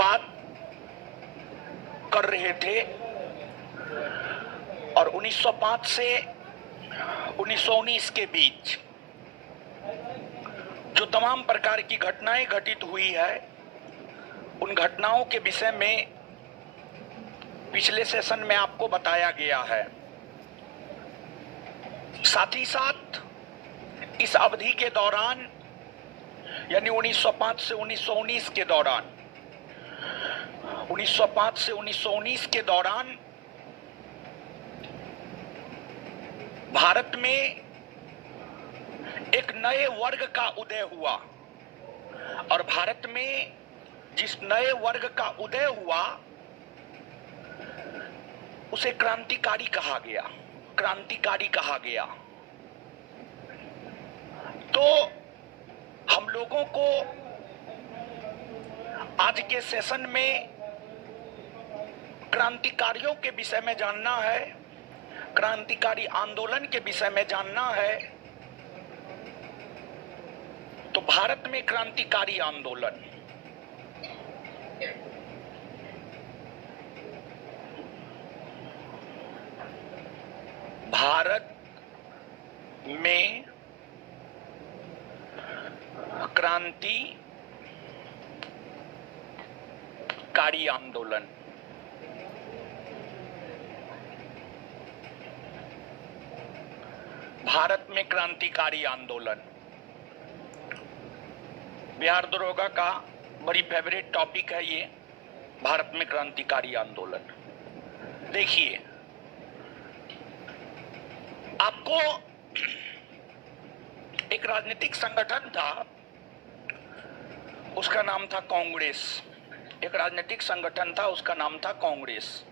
बात कर रहे थे और 1905 से 1919 के बीच जो तमाम प्रकार की घटनाएं घटित हुई है, उन घटनाओं के विषय में पिछले सेशन में आपको बताया गया है। साथ ही साथ इस अवधि के दौरान यानी 1905 से 1919 के दौरान 1905 से 1919 के दौरान भारत में एक नए वर्ग का उदय हुआ और भारत में जिस नए वर्ग का उदय हुआ उसे क्रांतिकारी कहा गया, क्रांतिकारी कहा गया। तो हम लोगों को आज के सेशन में क्रांतिकारियों के विषय में जानना है, क्रांतिकारी आंदोलन के विषय में जानना है। तो भारत में क्रांतिकारी आंदोलन, भारत में क्रांतिकारी आंदोलन, भारत में क्रांतिकारी आंदोलन बिहार दरोगा का बड़ी फेवरेट टॉपिक है ये, भारत में क्रांतिकारी आंदोलन। देखिए, आपको एक राजनीतिक संगठन था, उसका नाम था कांग्रेस। एक राजनीतिक संगठन था, उसका नाम था कांग्रेस।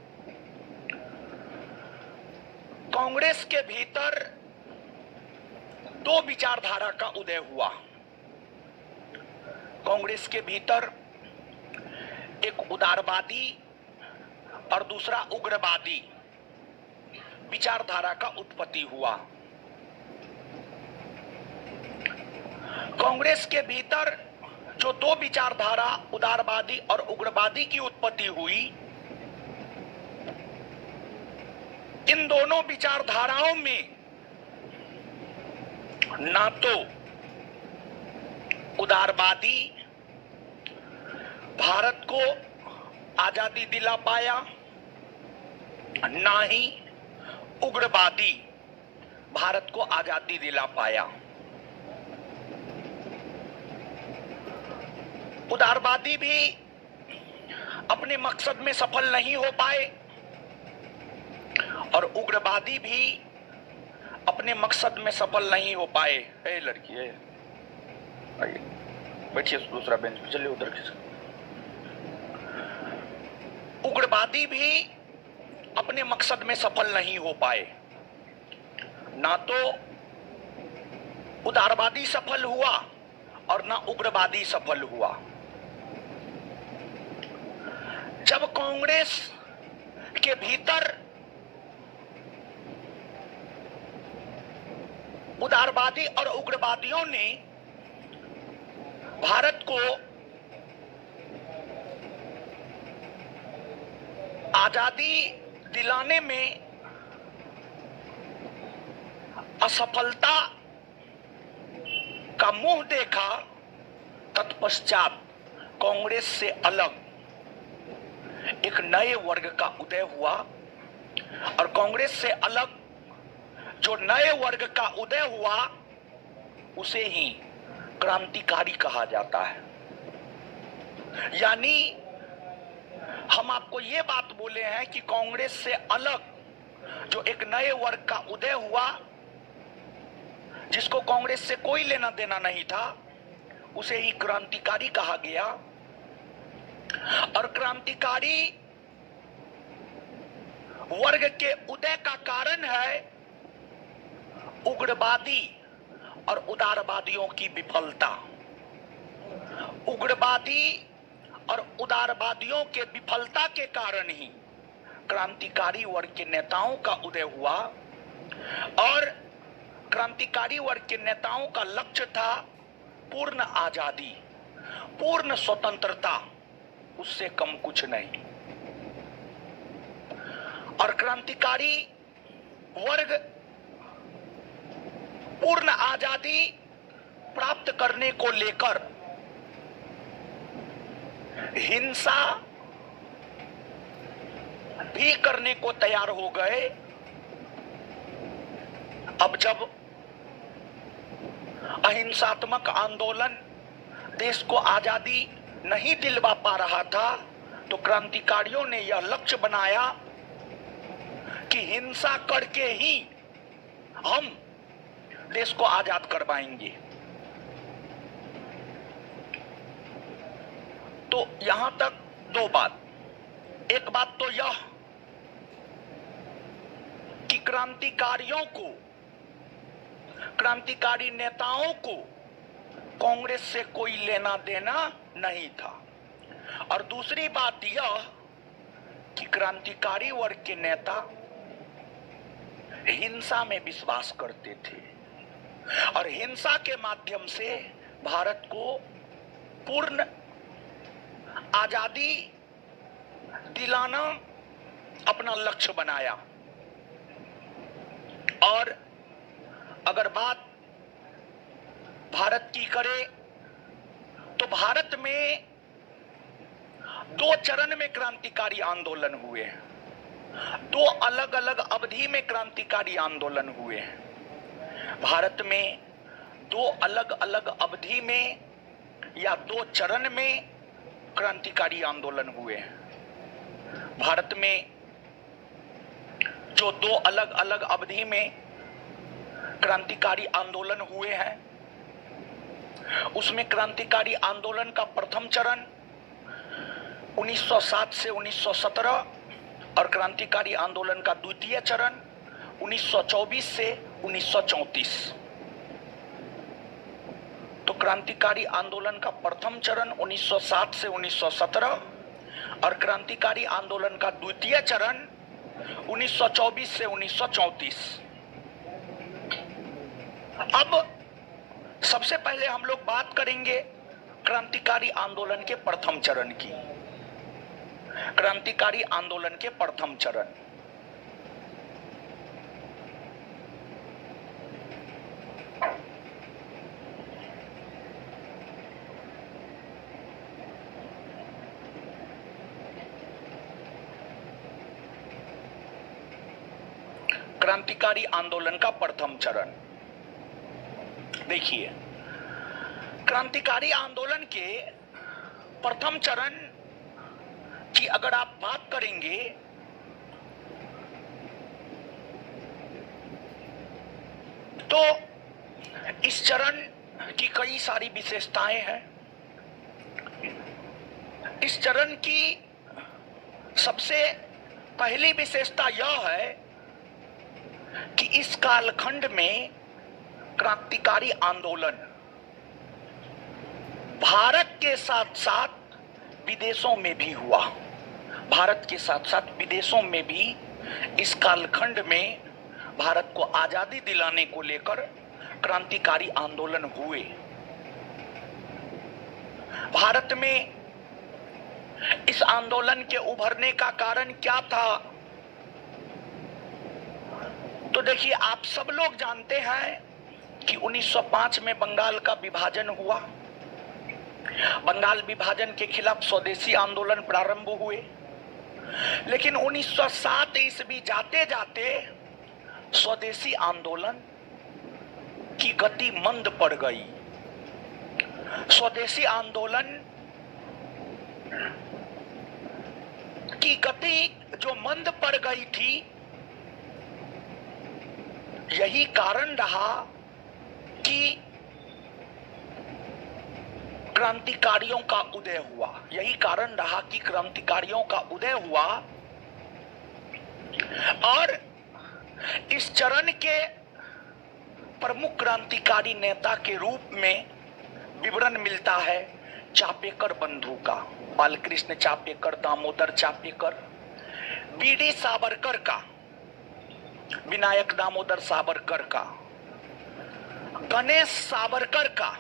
कांग्रेस के भीतर दो विचारधारा का उदय हुआ। कांग्रेस के भीतर एक उदारवादी और दूसरा उग्रवादी विचारधारा का उत्पत्ति हुआ। कांग्रेस के भीतर जो दो विचारधारा उदारवादी और उग्रवादी की उत्पत्ति हुई, इन दोनों विचारधाराओं में ना तो उदारवादी भारत को आजादी दिला पाया, ना ही उग्रवादी भारत को आजादी दिला पाया। उदारवादी भी अपने मकसद में सफल नहीं हो पाए और उग्रवादी भी अपने मकसद में सफल नहीं हो पाए। ए लड़की है, आइए बैठिए दूसरा बेंच पे, चलिए उधर की। उग्रवादी भी अपने मकसद में सफल नहीं हो पाए। ना तो उदारवादी सफल हुआ और ना उग्रवादी सफल हुआ। जब कांग्रेस के भीतर उदारवादी और उग्रवादियों ने भारत को आजादी दिलाने में असफलता का मुंह देखा, तत्पश्चात कांग्रेस से अलग एक नए वर्ग का उदय हुआ और कांग्रेस से अलग जो नए वर्ग का उदय हुआ उसे ही क्रांतिकारी कहा जाता है। यानी हम आपको ये बात बोले हैं कि कांग्रेस से अलग जो एक नए वर्ग का उदय हुआ, जिसको कांग्रेस से कोई लेना देना नहीं था, उसे ही क्रांतिकारी कहा गया। और क्रांतिकारी वर्ग के उदय का कारण है उग्रवादी और उदारवादियों की विफलता। उग्रवादी और उदारवादियों के विफलता के कारण ही क्रांतिकारी वर्ग के नेताओं का उदय हुआ और क्रांतिकारी वर्ग के नेताओं का लक्ष्य था पूर्ण आजादी, पूर्ण स्वतंत्रता। उससे कम कुछ नहीं। और क्रांतिकारी वर्ग पूर्ण आजादी प्राप्त करने को लेकर हिंसा भी करने को तैयार हो गए। अब जब अहिंसात्मक आंदोलन देश को आजादी नहीं दिलवा पा रहा था, तो क्रांतिकारियों ने यह लक्ष्य बनाया कि हिंसा करके ही हम देश को आजाद करवाएंगे। तो यहां तक दो बात। एक बात तो यह कि क्रांतिकारियों को, क्रांतिकारी नेताओं को कांग्रेस से कोई लेना देना नहीं था। और दूसरी बात यह कि क्रांतिकारी वर्ग के नेता हिंसा में विश्वास करते थे और हिंसा के माध्यम से भारत को पूर्ण आजादी दिलाना अपना लक्ष्य बनाया। और अगर बात भारत की करें तो भारत में दो चरण में क्रांतिकारी आंदोलन हुए हैं, दो अलग अलग अवधि में क्रांतिकारी आंदोलन हुए हैं। भारत में दो अलग अलग अवधि में या दो चरण में क्रांतिकारी आंदोलन हुए हैं। भारत में जो दो अलग अलग अवधि में क्रांतिकारी आंदोलन हुए हैं, उसमें क्रांतिकारी आंदोलन का प्रथम चरण 1907 से 1917 और क्रांतिकारी आंदोलन का द्वितीय चरण 1924 से 1934। तो क्रांतिकारी आंदोलन का प्रथम चरण 1907 से 1917 और क्रांतिकारी आंदोलन का द्वितीय चरण 1924 से 1934। अब सबसे पहले हम लोग बात करेंगे क्रांतिकारी आंदोलन के प्रथम चरण की। क्रांतिकारी आंदोलन के प्रथम चरण, क्रांतिकारी आंदोलन का प्रथम चरण देखिए। क्रांतिकारी आंदोलन के प्रथम चरण की अगर आप बात करेंगे तो इस चरण की कई सारी विशेषताएं हैं। इस चरण की सबसे पहली विशेषता यह है कि इस कालखंड में क्रांतिकारी आंदोलन भारत के साथ साथ विदेशों में भी हुआ। भारत के साथ साथ विदेशों में भी इस कालखंड में भारत को आजादी दिलाने को लेकर क्रांतिकारी आंदोलन हुए। भारत में इस आंदोलन के उभरने का कारण क्या था? तो देखिए, आप सब लोग जानते हैं कि 1905 में बंगाल का विभाजन हुआ। बंगाल विभाजन के खिलाफ स्वदेशी आंदोलन प्रारंभ हुए, लेकिन 1907 ईस्वी जाते जाते स्वदेशी आंदोलन की गति मंद पड़ गई। स्वदेशी आंदोलन की गति जो मंद पड़ गई थी, यही कारण रहा कि क्रांतिकारियों का उदय हुआ। यही कारण रहा कि क्रांतिकारियों का उदय हुआ। और इस चरण के प्रमुख क्रांतिकारी नेता के रूप में विवरण मिलता है चापेकर बंधु का, बालकृष्ण चापेकर, दामोदर चापेकर, बीडी सावरकर का, विनायक दामोदर सावरकर का, गणेश सावरकर का,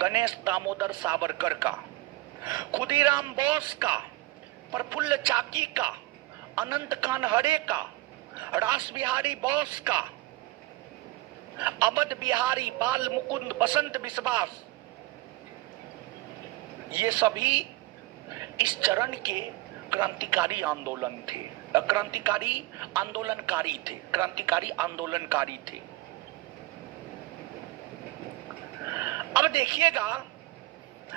गणेश दामोदर सावरकर का, खुदीराम बोस का, प्रफुल्ल चाकी का, अनंत कानहरे का, रास बिहारी बोस का, अवध बिहारी, बाल मुकुंद, बसंत बिस्वास, ये सभी इस चरण के क्रांतिकारी आंदोलन थे, क्रांतिकारी आंदोलनकारी थे, क्रांतिकारी आंदोलनकारी थे। अब देखिएगा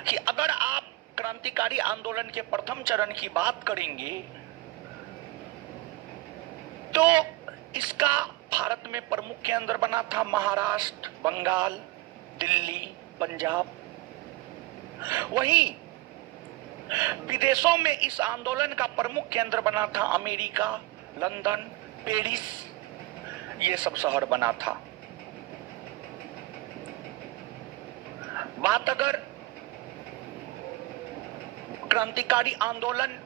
कि अगर आप क्रांतिकारी आंदोलन के प्रथम चरण की बात करेंगे तो इसका भारत में प्रमुख केंद्र बना था महाराष्ट्र, बंगाल, दिल्ली, पंजाब। वहीं विदेशों में इस आंदोलन का प्रमुख केंद्र बना था अमेरिका, लंदन, पेरिस, ये सब शहर बना था। बात अगर क्रांतिकारी आंदोलन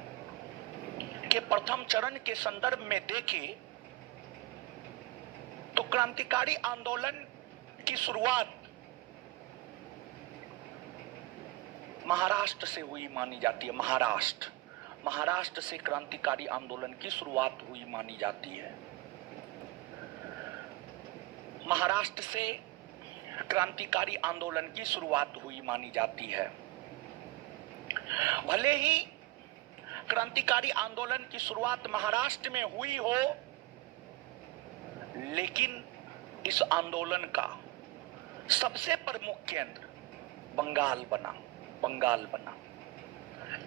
के प्रथम चरण के संदर्भ में देखें तो क्रांतिकारी आंदोलन की शुरुआत महाराष्ट्र से हुई मानी जाती है। महाराष्ट्र से क्रांतिकारी आंदोलन की शुरुआत हुई मानी जाती है। महाराष्ट्र से क्रांतिकारी आंदोलन की शुरुआत हुई मानी जाती है। भले ही क्रांतिकारी आंदोलन की शुरुआत महाराष्ट्र में हुई हो, लेकिन इस आंदोलन का सबसे प्रमुख केंद्र बंगाल बना।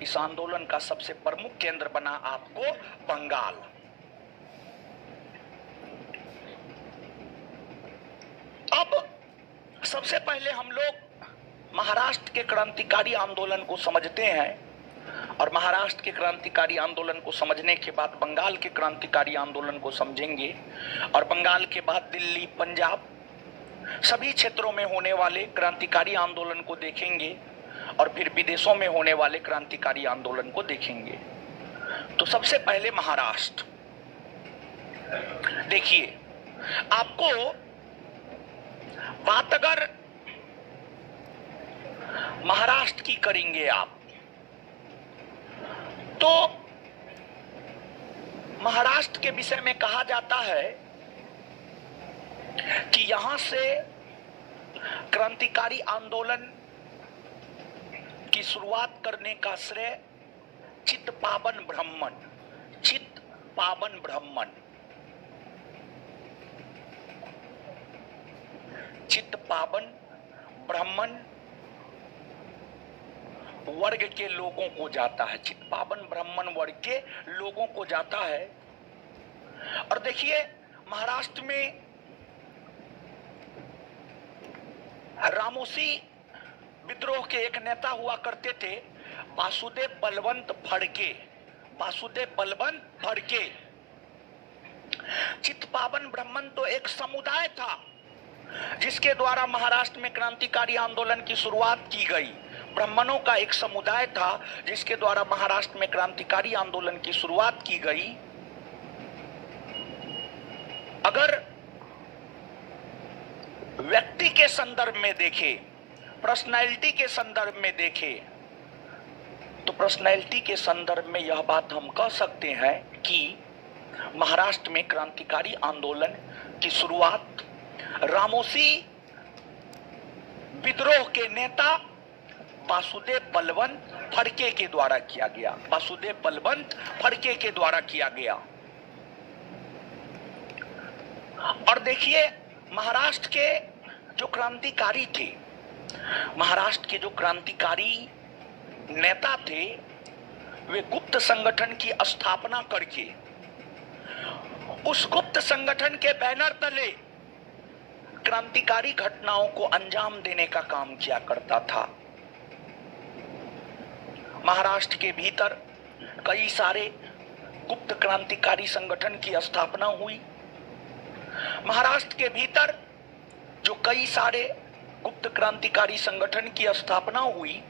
इस आंदोलन का सबसे प्रमुख केंद्र बना आपको बंगाल। अब सबसे पहले हम लोग महाराष्ट्र के क्रांतिकारी आंदोलन को समझते हैं और महाराष्ट्र के क्रांतिकारी आंदोलन को समझने के बाद बंगाल के क्रांतिकारी आंदोलन को समझेंगे और बंगाल के बाद दिल्ली, पंजाब, सभी क्षेत्रों में होने वाले क्रांतिकारी आंदोलन को देखेंगे और फिर विदेशों में होने वाले क्रांतिकारी आंदोलन को देखेंगे। तो सबसे पहले महाराष्ट्र देखिए, आपको बात अगर महाराष्ट्र की करेंगे आप तो महाराष्ट्र के विषय में कहा जाता है कि यहां से क्रांतिकारी आंदोलन की शुरुआत करने का श्रेय चित्पावन ब्राह्मण वर्ग के लोगों को जाता है। चित्पावन ब्राह्मण वर्ग के लोगों को जाता है। और देखिए, महाराष्ट्र में रामोसी विद्रोह के एक नेता हुआ करते थे, वासुदेव बलवंत फड़के। चित्पावन ब्राह्मण तो एक समुदाय था जिसके द्वारा महाराष्ट्र में क्रांतिकारी आंदोलन की शुरुआत की गई। ब्राह्मणों का एक समुदाय था जिसके द्वारा महाराष्ट्र में क्रांतिकारी आंदोलन की शुरुआत की गई। अगर व्यक्ति के संदर्भ में देखें, पर्सनैलिटी के संदर्भ में देखें, तो पर्सनैलिटी के संदर्भ में यह बात हम कह सकते हैं कि महाराष्ट्र में क्रांतिकारी आंदोलन की शुरुआत रामोसी विद्रोह के नेता वासुदेव बलवंत फड़के के द्वारा किया गया। और देखिए, महाराष्ट्र के जो क्रांतिकारी थे, महाराष्ट्र के जो क्रांतिकारी नेता थे, वे गुप्त संगठन की स्थापना करके उस गुप्त संगठन के बैनर तले क्रांतिकारी घटनाओं को अंजाम देने का काम किया करता था। महाराष्ट्र के भीतर कई सारे गुप्त क्रांतिकारी संगठन की स्थापना हुई। महाराष्ट्र के भीतर जो कई सारे गुप्त क्रांतिकारी संगठन की स्थापना हुई,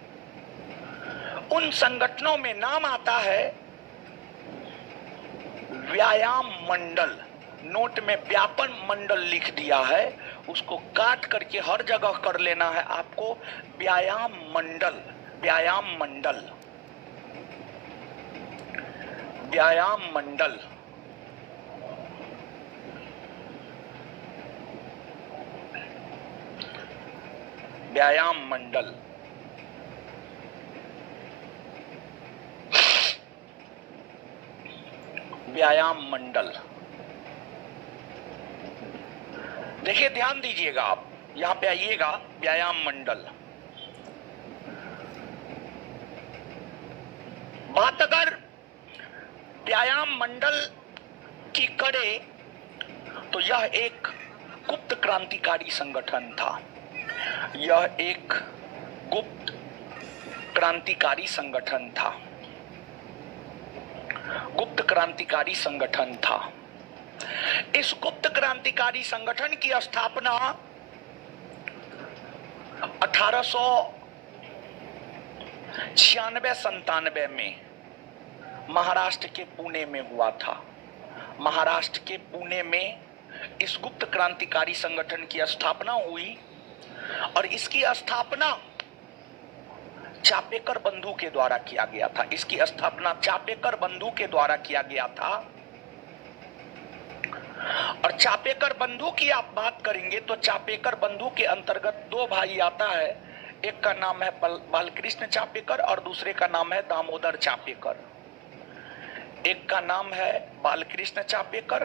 उन संगठनों में नाम आता है व्यायाम मंडल। नोट में व्यापन मंडल लिख दिया है, उसको काट करके हर जगह कर लेना है आपको, व्यायाम मंडल। व्यायाम मंडल, व्यायाम मंडल, व्यायाम मंडल, व्यायाम मंडल। देखिए ध्यान दीजिएगा, आप यहां पे आइएगा, व्यायाम मंडल। बात अगर व्यायाम मंडल की करें तो यह एक गुप्त क्रांतिकारी संगठन था। यह एक गुप्त क्रांतिकारी संगठन था, गुप्त क्रांतिकारी संगठन था। इस गुप्त क्रांतिकारी संगठन की स्थापना 1896-97 में महाराष्ट्र के पुणे में हुआ था। महाराष्ट्र के पुणे में इस गुप्त क्रांतिकारी संगठन की स्थापना हुई और इसकी स्थापना चापेकर बंधु के द्वारा किया गया था। इसकी स्थापना चापेकर बंधु के द्वारा किया गया था। और चापेकर बंधु की आप बात करेंगे तो चापेकर बंधु के अंतर्गत दो भाई आता है। एक का नाम है बालकृष्ण चापेकर और दूसरे का नाम है दामोदर चापेकर। एक का नाम है बालकृष्ण चापेकर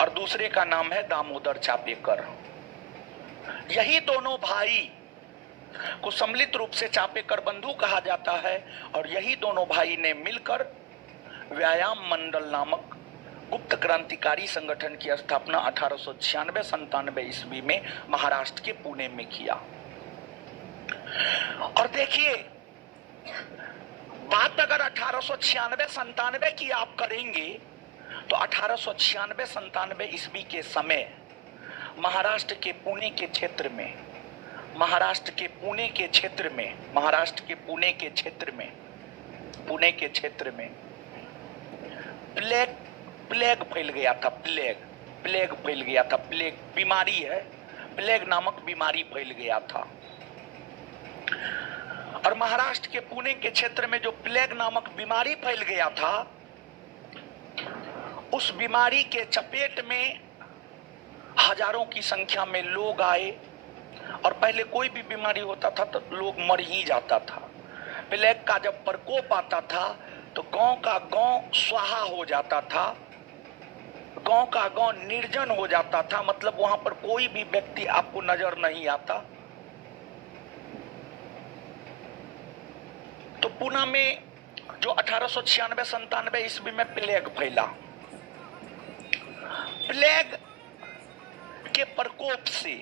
और दूसरे का नाम है दामोदर चापेकर। यही दोनों भाई को सम्मिलित रूप से चापेकर बंधु कहा जाता है और यही दोनों भाई ने मिलकर व्यायाम मंडल नामक गुप्त क्रांतिकारी संगठन की स्थापना 1896-97 ईस्वी में महाराष्ट्र के पुणे में किया। और देखिए, बात अगर 1896-97 की आप करेंगे तो 1896-97 ईस्वी के समय महाराष्ट्र के पुणे के क्षेत्र में, महाराष्ट्र के पुणे के क्षेत्र में, महाराष्ट्र के पुणे के क्षेत्र में, पुणे के क्षेत्र में प्लेग फैल गया था। प्लेग फैल गया था। प्लेग बीमारी है, प्लेग नामक बीमारी फैल गया था। और महाराष्ट्र के पुणे के क्षेत्र में जो प्लेग नामक बीमारी फैल गया था, उस बीमारी के चपेट में हजारों की संख्या में लोग आए। और पहले कोई भी बीमारी होता था तो लोग मर ही जाता था। प्लेग का जब प्रकोप आता था तो गांव का गांव स्वाहा हो जाता था, गांव का गांव निर्जन हो जाता था। मतलब वहां पर कोई भी व्यक्ति आपको नजर नहीं आता। तो पुणे में जो 1896-97 ईस्वी में प्लेग फैला, प्लेग के प्रकोप से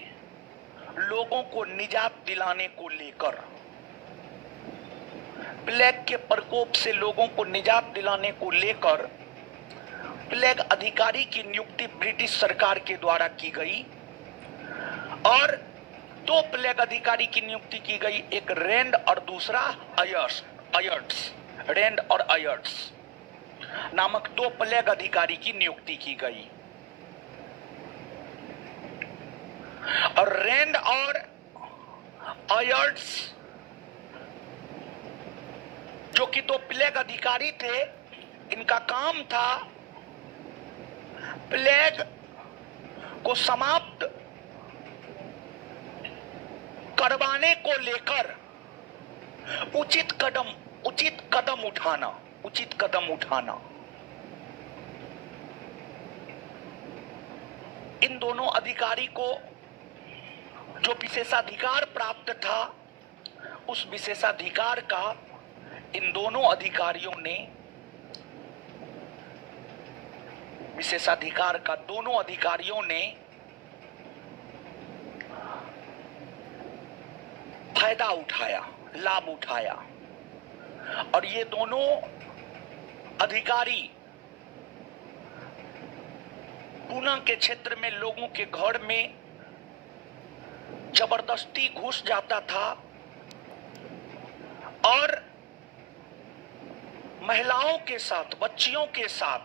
लोगों को निजात दिलाने को लेकर, प्लेग के प्रकोप से लोगों को निजात दिलाने को लेकर प्लेग अधिकारी की नियुक्ति ब्रिटिश सरकार के द्वारा की गई और दो प्लेग अधिकारी की नियुक्ति की गई, एक रेंड और दूसरा अयर्ट्स। रेंड और अयर्ट्स नामक दो प्लेग अधिकारी की नियुक्ति की गई। और रेंड और अयर्ट्स जो कि दो प्लेग अधिकारी थे, इनका काम था प्लेग को समाप्त करवाने को लेकर उचित कदम उठाना। इन दोनों अधिकारी को जो विशेषाधिकार प्राप्त था, उस विशेषाधिकार का इन दोनों अधिकारियों ने, विशेषाधिकार का दोनों अधिकारियों ने फायदा उठाया, लाभ उठाया। और ये दोनों अधिकारी पुणे के क्षेत्र में लोगों के घर में जबरदस्ती घुस जाता था और महिलाओं के साथ, बच्चियों के साथ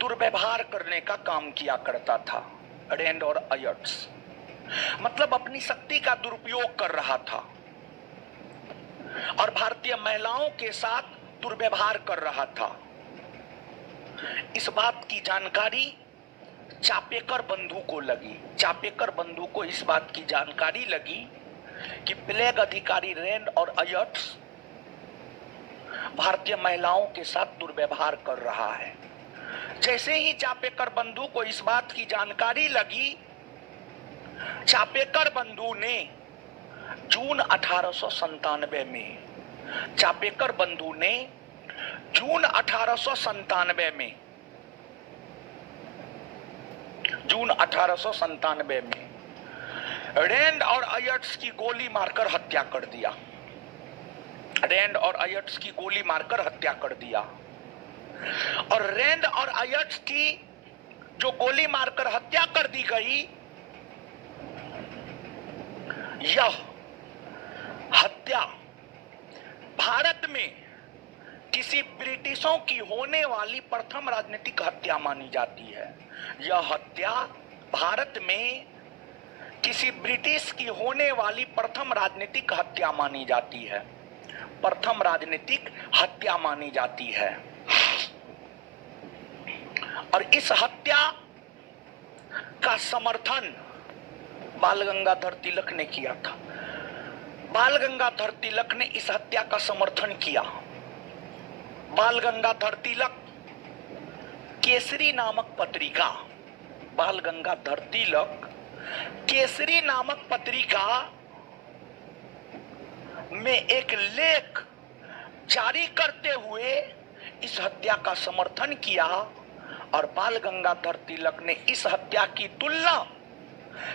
दुर्व्यवहार करने का काम किया करता था रेंड और अयर्ट्स। मतलब अपनी शक्ति का दुरुपयोग कर रहा था और भारतीय महिलाओं के साथ दुर्व्यवहार कर रहा था। इस बात की जानकारी चापेकर बंधु को लगी। चापेकर बंधु को इस बात की जानकारी लगी कि प्लेग अधिकारी रैंड और अयट्स भारतीय महिलाओं के साथ दुर्व्यवहार कर रहा है। जैसे ही चापेकर बंधु को इस बात की जानकारी लगी, चापेकर बंधु ने जून 1897 में चापेकर बंधु ने जून 1897 में रैंड और अयट्स की गोली मारकर हत्या कर दिया। रैंड और अयट्स की गोली मारकर हत्या कर दिया। और रैंड और अयट्स की जो गोली मारकर हत्या कर दी गई, यह हत्या भारत में किसी ब्रिटिशों की होने वाली प्रथम राजनीतिक हत्या मानी जाती है। यह हत्या भारत में किसी ब्रिटिश की होने वाली प्रथम राजनीतिक हत्या मानी जाती है। प्रथम राजनीतिक हत्या मानी जाती है। और इस हत्या का समर्थन बाल गंगाधर तिलक ने किया था। बाल गंगाधर तिलक ने इस हत्या का समर्थन किया। बाल गंगाधर तिलक केसरी नामक पत्रिका, बाल गंगाधर तिलक केसरी नामक पत्रिका में एक लेख जारी करते हुए इस हत्या का समर्थन किया। और बाल गंगाधर तिलक ने इस हत्या की तुलना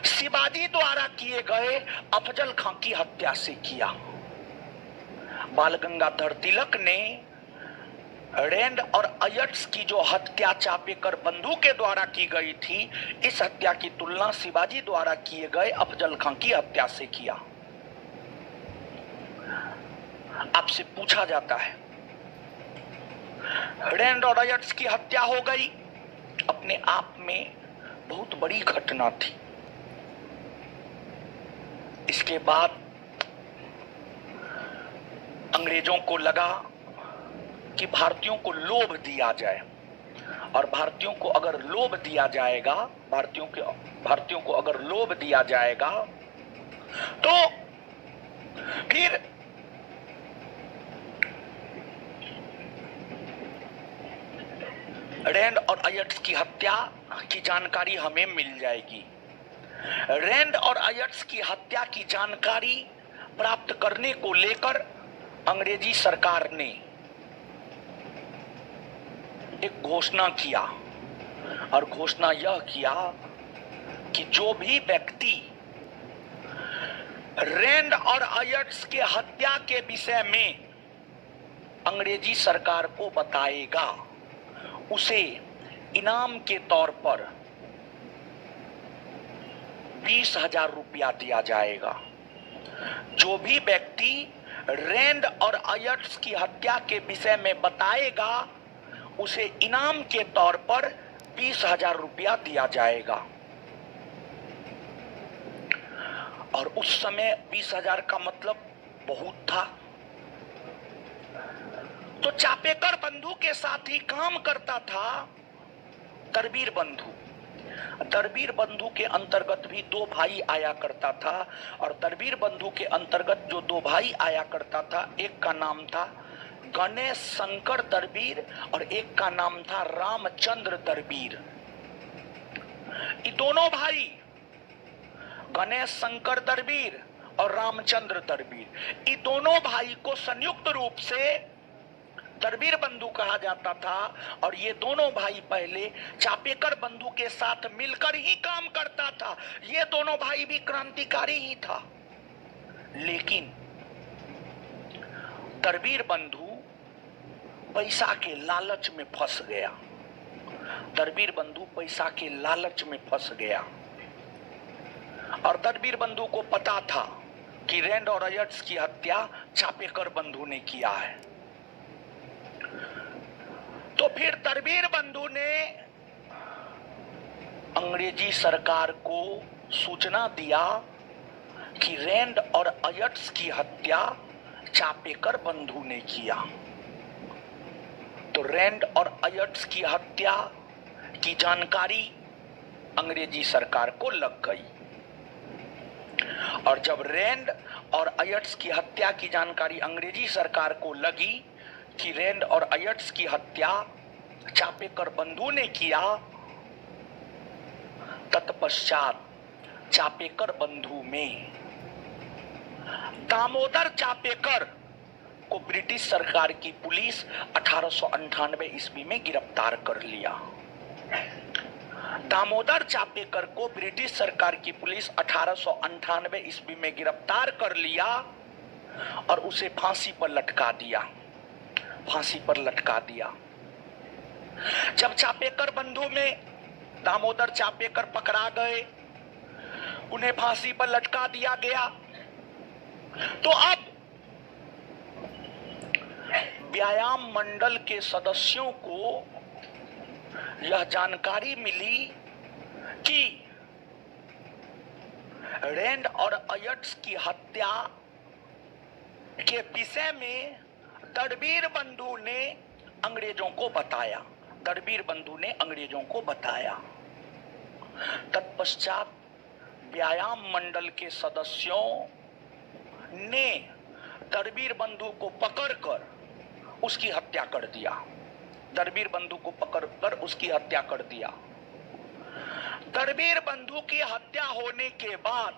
शिवाजी द्वारा किए गए अफजल खां की हत्या से किया। बाल गंगाधर तिलक ने रैंड और अयट्स की जो हत्या चापेकर बंधु के द्वारा की गई थी, इस हत्या की तुलना शिवाजी द्वारा किए गए अफजल खां की हत्या से किया। आपसे पूछा जाता है, रैंड और अयट्स की हत्या हो गई, अपने आप में बहुत बड़ी घटना थी। इसके बाद अंग्रेजों को लगा कि भारतीयों को लोभ दिया जाए, और भारतीयों को अगर लोभ दिया जाएगा, भारतीयों को अगर लोभ दिया जाएगा तो फिर रैंड और अयट्स की हत्या की जानकारी हमें मिल जाएगी। रैंड और अयट्स की हत्या की जानकारी प्राप्त करने को लेकर अंग्रेजी सरकार ने एक घोषणा किया, और घोषणा यह किया कि जो भी व्यक्ति रैंड और अयट्स के हत्या के विषय में अंग्रेजी सरकार को बताएगा, उसे इनाम के तौर पर 20,000 रुपया दिया जाएगा। जो भी व्यक्ति रैंड और अयट्स की हत्या के विषय में बताएगा, उसे इनाम के तौर पर 20,000 रुपया दिया जाएगा। और उस समय 20,000 का मतलब बहुत था। तो चापेकर बंधु के साथ ही काम करता था दरबीर बंधु। दरबीर बंधु के अंतर्गत भी दो भाई आया करता था, और दरबीर बंधु के अंतर्गत जो दो भाई आया करता था, एक का नाम था गणेश शंकर दरबीर और एक का नाम था रामचंद्र दरबीर। ये दोनों भाई गणेश शंकर दरबीर और रामचंद्र दरबीर, ये दोनों भाई को संयुक्त रूप से दरबीर बंधु कहा जाता था। और ये दोनों भाई पहले चापेकर बंधु के साथ मिलकर ही काम करता था। ये दोनों भाई भी क्रांतिकारी ही था। लेकिन दरबीर बंधु पैसा के लालच में फंस गया। दरबीर बंधु पैसा के लालच में फंस गया। और दरबीर बंधु को पता था कि रैंड और अयट्स की हत्या चापेकर बंधु ने किया है। तो फिर दरबीर बंधु ने अंग्रेजी सरकार को सूचना दिया कि रैंड और अयट्स की हत्या चापेकर बंधु ने किया। तो रैंड और अयट्स की हत्या की जानकारी अंग्रेजी सरकार को लग गई, और जब रैंड और अयट्स की हत्या की जानकारी अंग्रेजी सरकार को लगी कि रैंड और अयट्स की हत्या चापेकर बंधु ने किया, तत्पश्चात चापेकर बंधु में दामोदर चापेकर को ब्रिटिश सरकार की पुलिस 1898 ईस्वी में गिरफ्तार कर लिया। दामोदर चापेकर को ब्रिटिश सरकार की पुलिस 1898 ईस्वी में गिरफ्तार कर लिया और उसे फांसी पर लटका दिया। फांसी पर लटका दिया। जब चापेकर बंधु में दामोदर चापेकर पकड़ा गए, उन्हें फांसी पर लटका दिया गया, तो अब व्यायाम मंडल के सदस्यों को यह जानकारी मिली कि रैंड और अयट्स की हत्या के विषय में दड़बीर बंधु ने अंग्रेजों को बताया। दड़बीर बंधु ने अंग्रेजों को बताया। तत्पश्चात व्यायाम मंडल के सदस्यों ने दड़बीर बंधु को पकड़कर उसकी हत्या कर दिया। दड़बीर बंधु को पकड़कर उसकी हत्या कर दिया। दड़बीर बंधु की हत्या होने के बाद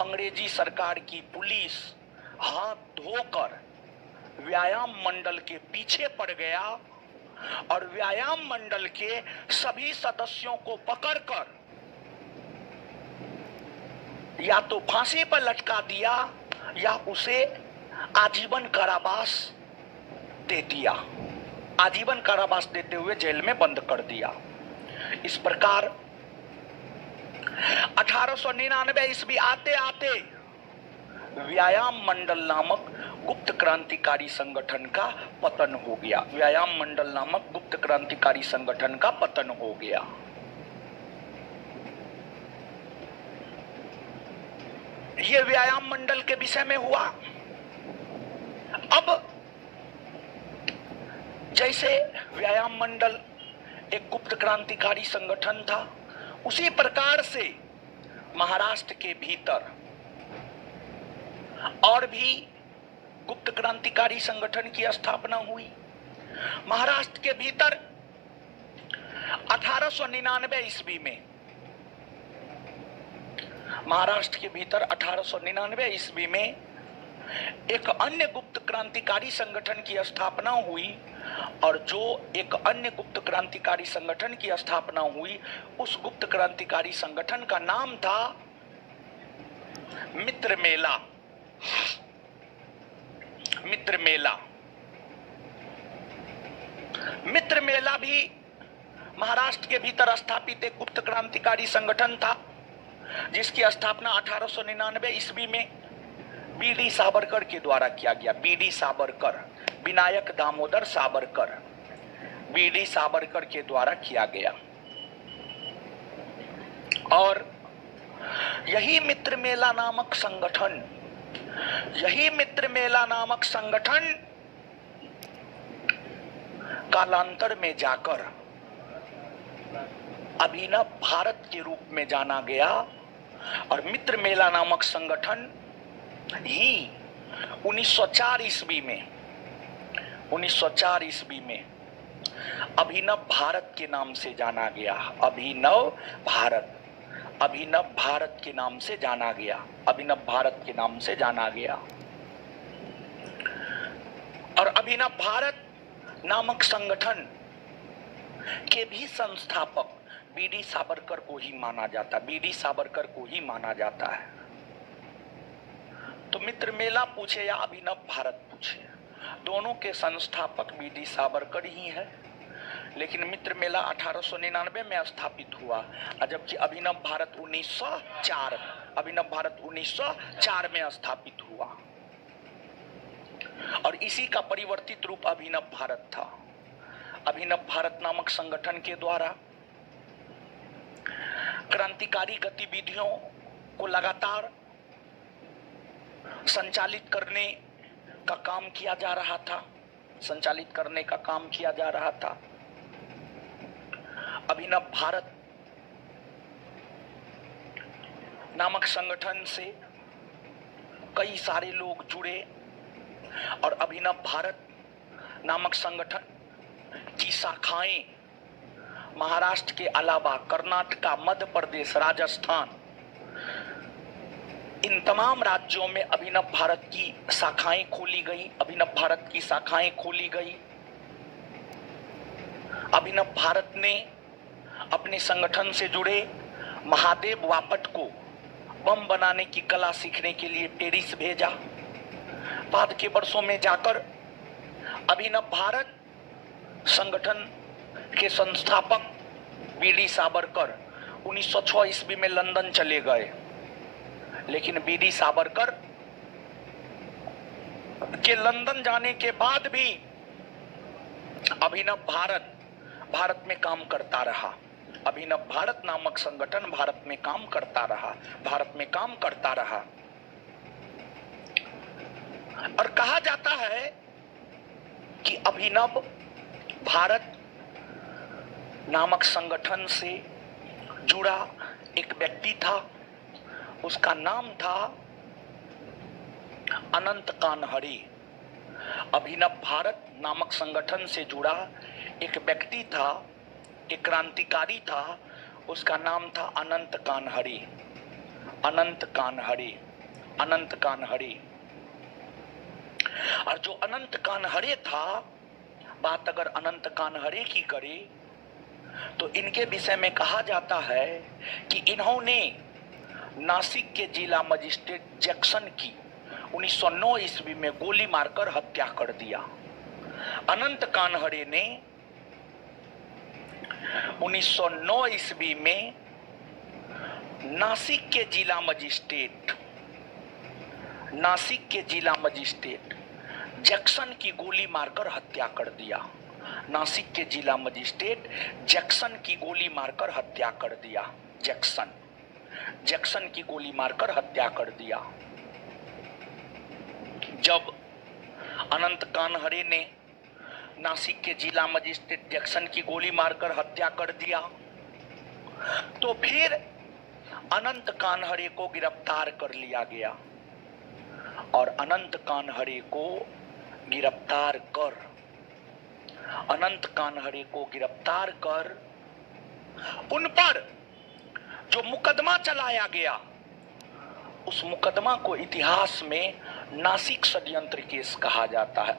अंग्रेजी सरकार की पुलिस हाथ धोकर व्यायाम मंडल के पीछे पड़ गया और व्यायाम मंडल के सभी सदस्यों को पकड़कर या तो फांसी पर लटका दिया या उसे आजीवन कारावास दे दिया। आजीवन कारावास देते हुए जेल में बंद कर दिया। इस प्रकार 1899 ईस्वी आते आते व्यायाम मंडल नामक गुप्त क्रांतिकारी संगठन का पतन हो गया। व्यायाम मंडल नामक गुप्त क्रांतिकारी संगठन का पतन हो गया। यह व्यायाम मंडल के विषय में हुआ। अब जैसे व्यायाम मंडल एक गुप्त क्रांतिकारी संगठन था, उसी प्रकार से महाराष्ट्र के भीतर और भी गुप्त क्रांतिकारी संगठन की स्थापना हुई। महाराष्ट्र के भीतर 1899 ईस्वी में महाराष्ट्र के भीतर 1899 ईस्वी में एक अन्य गुप्त क्रांतिकारी संगठन की स्थापना हुई, और जो एक अन्य गुप्त क्रांतिकारी संगठन की स्थापना हुई, उस गुप्त क्रांतिकारी संगठन का नाम था मित्र मेला। मित्र मेला। मित्र मेला भी महाराष्ट्र के भीतर स्थापित एक गुप्त क्रांतिकारी संगठन था, जिसकी स्थापना 1899 ईस्वी में बीडी सावरकर के द्वारा किया गया। बीडी सावरकर, विनायक दामोदर सावरकर, बीडी सावरकर के द्वारा किया गया। और यही मित्र मेला नामक संगठन, यही मित्र मेला नामक संगठन कालांतर में जाकर अभिनव भारत के रूप में जाना गया, और मित्र मेला नामक संगठन ही 1904 ईस्वी में अभिनव भारत के नाम से जाना गया। अभिनव भारत के नाम से जाना गया। अभिनव भारत के नाम से जाना गया। और अभिनव भारत नामक संगठन के भी संस्थापक बीडी सावरकर को ही माना जाता। बीडी सावरकर को ही माना जाता है। तो मित्र मेला पूछे या अभिनव भारत पूछे, दोनों के संस्थापक बीडी सावरकर ही है। लेकिन मित्र मेला 1899 में स्थापित हुआ, जबकि अभिनव भारत 1904 में स्थापित हुआ। और इसी का परिवर्तित रूप अभिनव भारत था। अभिनव भारत नामक संगठन के द्वारा क्रांतिकारी गतिविधियों को लगातार संचालित करने का काम किया जा रहा था। अभिनव भारत नामक संगठन से कई सारे लोग जुड़े और अभिनव भारत नामक संगठन की शाखाएं महाराष्ट्र के अलावा कर्नाटक, मध्य प्रदेश, राजस्थान, इन तमाम राज्यों में अभिनव भारत की शाखाएं खोली गई। अभिनव भारत ने अपने संगठन से जुड़े महादेव वापट को बम बनाने की कला सीखने के लिए पेरिस भेजा। बाद के वर्षों में जाकर अभिनव भारत संगठन के संस्थापक वीडी सावरकर 1906 ईस्वी में लंदन चले गए, लेकिन वीडी सावरकर के लंदन जाने के बाद भी अभिनव भारत में काम करता रहा। अभिनव भारत नामक संगठन भारत में काम करता रहा। और कहा जाता है कि अभिनव भारत नामक संगठन से जुड़ा एक व्यक्ति था, उसका नाम था अनंत कानहरे। अभिनव भारत नामक संगठन से जुड़ा एक व्यक्ति था, एक क्रांतिकारी था, उसका नाम था अनंत कानहरे। और जो अनंत कानहरे था, बात अगर अनंत कानहरे की करे तो इनके विषय में कहा जाता है कि इन्होंने नासिक के जिला मजिस्ट्रेट जैक्सन की 1909 ईस्वी में गोली मारकर हत्या कर दिया। अनंत कानहरे ने 1909 ईस्वी में नासिक के जिला मजिस्ट्रेट जैक्सन की गोली मारकर हत्या कर दिया। नासिक के जिला मजिस्ट्रेट जैक्सन की गोली मारकर हत्या कर दिया। जैक्सन की गोली मारकर हत्या कर दिया। जब अनंत कानहरे ने नासिक के जिला मजिस्ट्रेट जैक्सन की गोली मारकर हत्या कर दिया, तो फिर अनंत कानहरे को गिरफ्तार कर लिया गया। और अनंत कानहरे को गिरफ्तार कर उन पर जो मुकदमा चलाया गया, उस मुकदमा को इतिहास में नासिक षड्यंत्र केस कहा जाता है।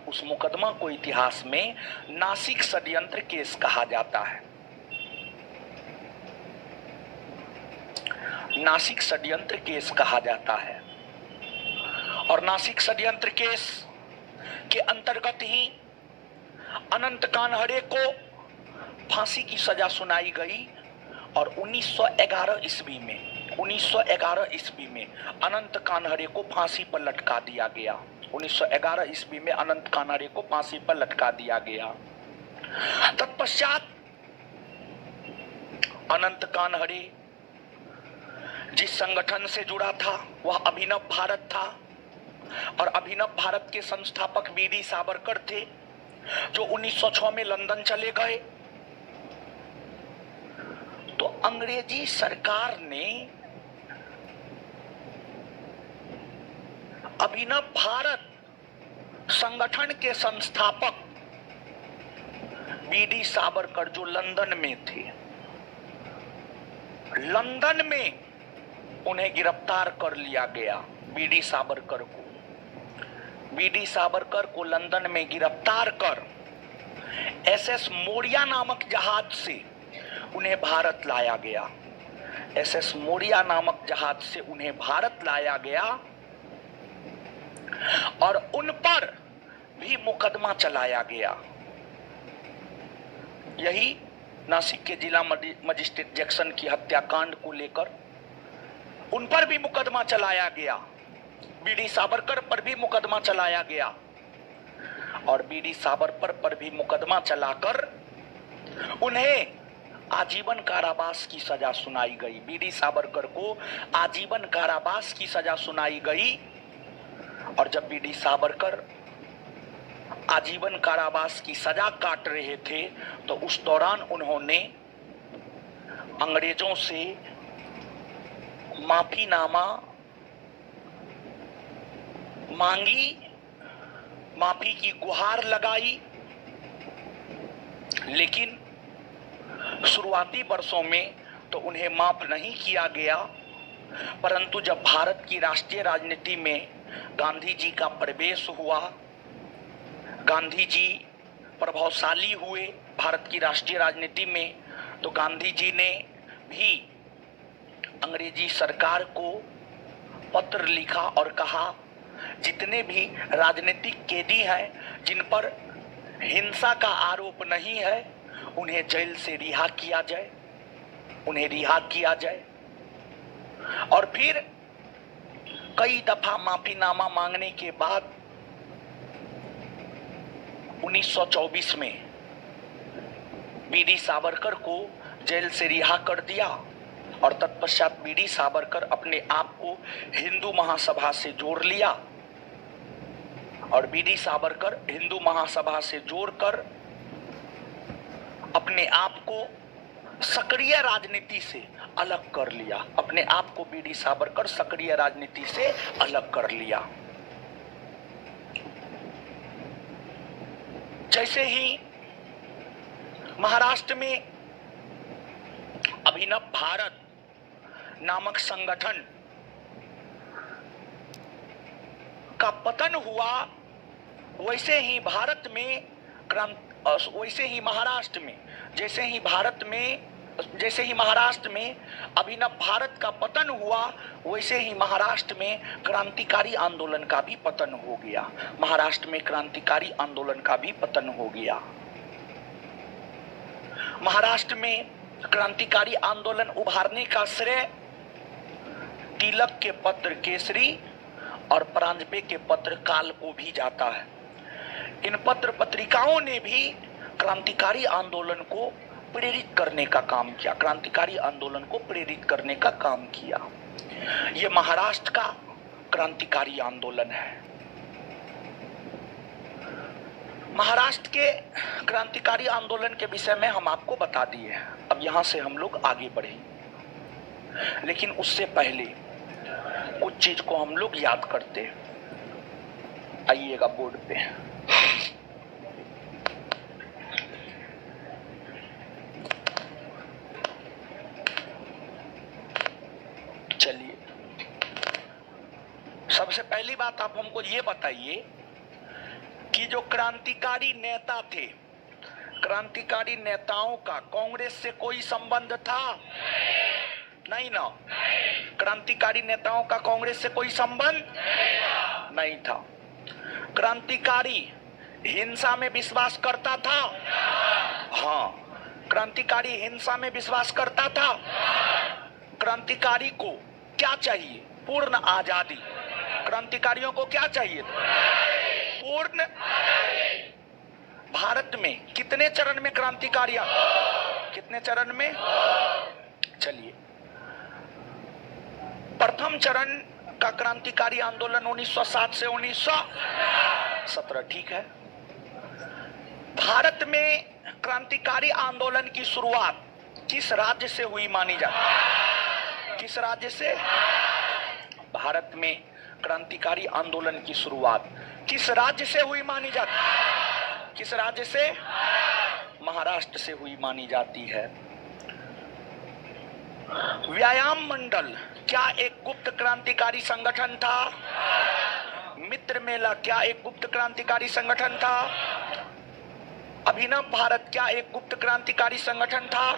नासिक षड्यंत्र केस कहा जाता है। और नासिक षड्यंत्र केस के अंतर्गत ही अनंत कानहरे को फांसी की सजा सुनाई गई। और 1911 ईस्वी में अनंत कानहरे को फांसी पर लटका दिया गया। 1911 ईस्वी में अनंत कानहरे को फांसी पर लटका दिया गया। तत्पश्चात अनंत कानहरे जिस संगठन से जुड़ा था वह अभिनव भारत था। और अभिनव भारत के संस्थापक वीडी सावरकर थे, जो 1906 में लंदन चले गए। तो अंग्रेजी सरकार ने अभिनव भारत संगठन के संस्थापक वीडी सावरकर, जो लंदन में थे, लंदन में उन्हें गिरफ्तार कर लिया गया। वीडी सावरकर को लंदन में गिरफ्तार कर एसएस मोरिया नामक जहाज से उन्हें भारत लाया गया। और उन पर भी मुकदमा चलाया गया। यही नासिक के जिला मजिस्ट्रेट जैक्सन की हत्याकांड को लेकर उन पर भी मुकदमा चलाया गया। वीडी सावरकर पर भी मुकदमा चलाया गया। और वीडी सावरकर पर भी मुकदमा चलाकर उन्हें आजीवन कारावास की सजा सुनाई गई। बीडी सावरकर को आजीवन कारावास की सजा सुनाई गई। और जब बीडी सावरकर आजीवन कारावास की सजा काट रहे थे तो उस दौरान उन्होंने अंग्रेजों से माफीनामा मांगी, माफी की गुहार लगाई। लेकिन शुरुआती वर्षों में तो उन्हें माफ नहीं किया गया, परंतु जब भारत की राष्ट्रीय राजनीति में गांधी जी का प्रवेश हुआ, गांधी जी प्रभावशाली हुए भारत की राष्ट्रीय राजनीति में, तो गांधी जी ने भी अंग्रेजी सरकार को पत्र लिखा और कहा जितने भी राजनीतिक कैदी हैं जिन पर हिंसा का आरोप नहीं है उन्हें जेल से रिहा किया जाए, उन्हें रिहा किया जाए। और फिर कई दफा माफीनामा मांगने के बाद 1924 में बीडी सावरकर को जेल से रिहा कर दिया और तत्पश्चात बीडी सावरकर अपने आप को हिंदू महासभा से जोड़ लिया और बीडी सावरकर हिंदू महासभा से जोड़कर अपने आप को सक्रिय राजनीति से अलग कर लिया, अपने आप को बीडी सावरकर सक्रिय राजनीति से अलग कर लिया। जैसे ही महाराष्ट्र में अभिनव भारत नामक संगठन का पतन हुआ, वैसे ही महाराष्ट्र में जैसे ही महाराष्ट्र में अभिनव भारत का पतन हुआ, वैसे ही महाराष्ट्र में क्रांतिकारी आंदोलन का भी पतन हो गया। महाराष्ट्र में क्रांतिकारी आंदोलन का भी पतन हो गया। महाराष्ट्र में क्रांतिकारी आंदोलन उभारने का श्रेय तिलक के पत्र केसरी और परांजपे के पत्र काल को भी जाता है। इन पत्र पत्रिकाओं ने भी क्रांतिकारी आंदोलन को प्रेरित करने का काम किया, क्रांतिकारी आंदोलन को प्रेरित करने का काम किया। यह महाराष्ट्र का क्रांतिकारी आंदोलन है। महाराष्ट्र के क्रांतिकारी आंदोलन के विषय में हम आपको बता दिए। अब यहां से हम लोग आगे बढ़े, लेकिन उससे पहले कुछ चीज को हम लोग याद करते। आइएगा बोर्ड पे। चलिए, सबसे पहली बात आप हमको ये बताइए कि जो क्रांतिकारी नेता थे, क्रांतिकारी नेताओं का कांग्रेस से कोई संबंध था? नहीं ना। क्रांतिकारी नेताओं का कांग्रेस से कोई संबंध नहीं था। क्रांतिकारी हिंसा में विश्वास करता था? हाँ, क्रांतिकारी हिंसा में विश्वास करता था। क्रांतिकारी को क्या चाहिए? पूर्ण आजादी। क्रांतिकारियों को क्या चाहिए? पूर्ण। भारत में कितने चरण में क्रांतिकारियां? कितने चरण में? चलिए, प्रथम चरण का क्रांतिकारी आंदोलन 1907 से 1917, ठीक है। भारत में क्रांतिकारी आंदोलन की शुरुआत किस राज्य से हुई मानी जाती है? किस राज्य से? भारत में क्रांतिकारी आंदोलन की शुरुआत किस राज्य से हुई मानी जाती है? किस राज्य से? महाराष्ट्र से हुई मानी जाती है। व्यायाम मंडल क्या एक गुप्त क्रांतिकारी संगठन था? मित्र मेला क्या एक गुप्त क्रांतिकारी संगठन था? अभिनव भारत क्या एक गुप्त क्रांतिकारी संगठन था?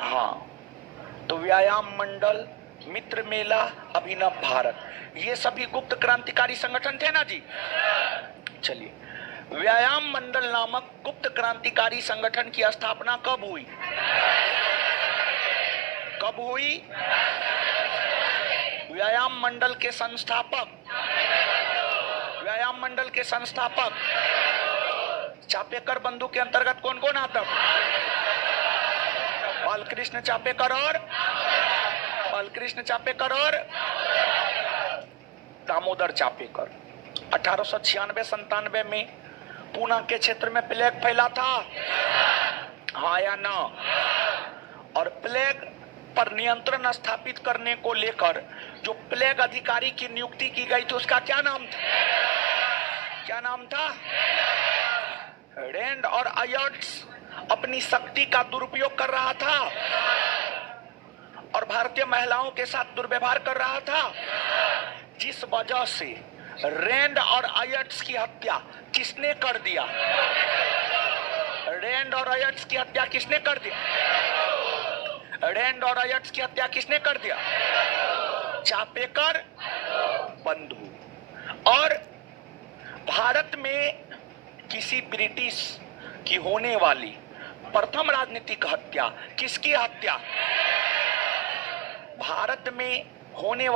हाँ, तो व्यायाम मंडल, मित्र मेला, अभिनव भारत, ये सभी गुप्त क्रांतिकारी संगठन थे ना जी। चलिए, व्यायाम मंडल नामक गुप्त क्रांतिकारी संगठन की स्थापना कब हुई? कब हुई? व्यायाम मंडल के संस्थापक चापेकर बंधु के अंतर्गत कौन कौन आता? बालकृष्ण चापेकर और बालकृष्ण चापेकर और दामोदर चापेकर। 1896-97 में पूना के क्षेत्र में प्लेग फैला था, हाँ या ना? और प्लेग पर नियंत्रण स्थापित करने को लेकर जो प्लेग अधिकारी की नियुक्ति की गई थी उसका क्या नाम था? क्या नाम था? रैंड और आयट्स अपनी शक्ति का दुरुपयोग कर रहा था और भारतीय महिलाओं के साथ दुर्व्यवहार कर रहा था, जिस वजह से रैंड और आयट्स की हत्या किसने कर दिया? रैंड और आयट्स की हत्या किसने कर दिया? रैंड और आयट्स की हत्या किसने कर दिया? चापेकर बंधु। और भारत में किसी ब्रिटिश की होने वाली प्रथम राजनीतिक हत्या किसकी हत्या? भारत में होने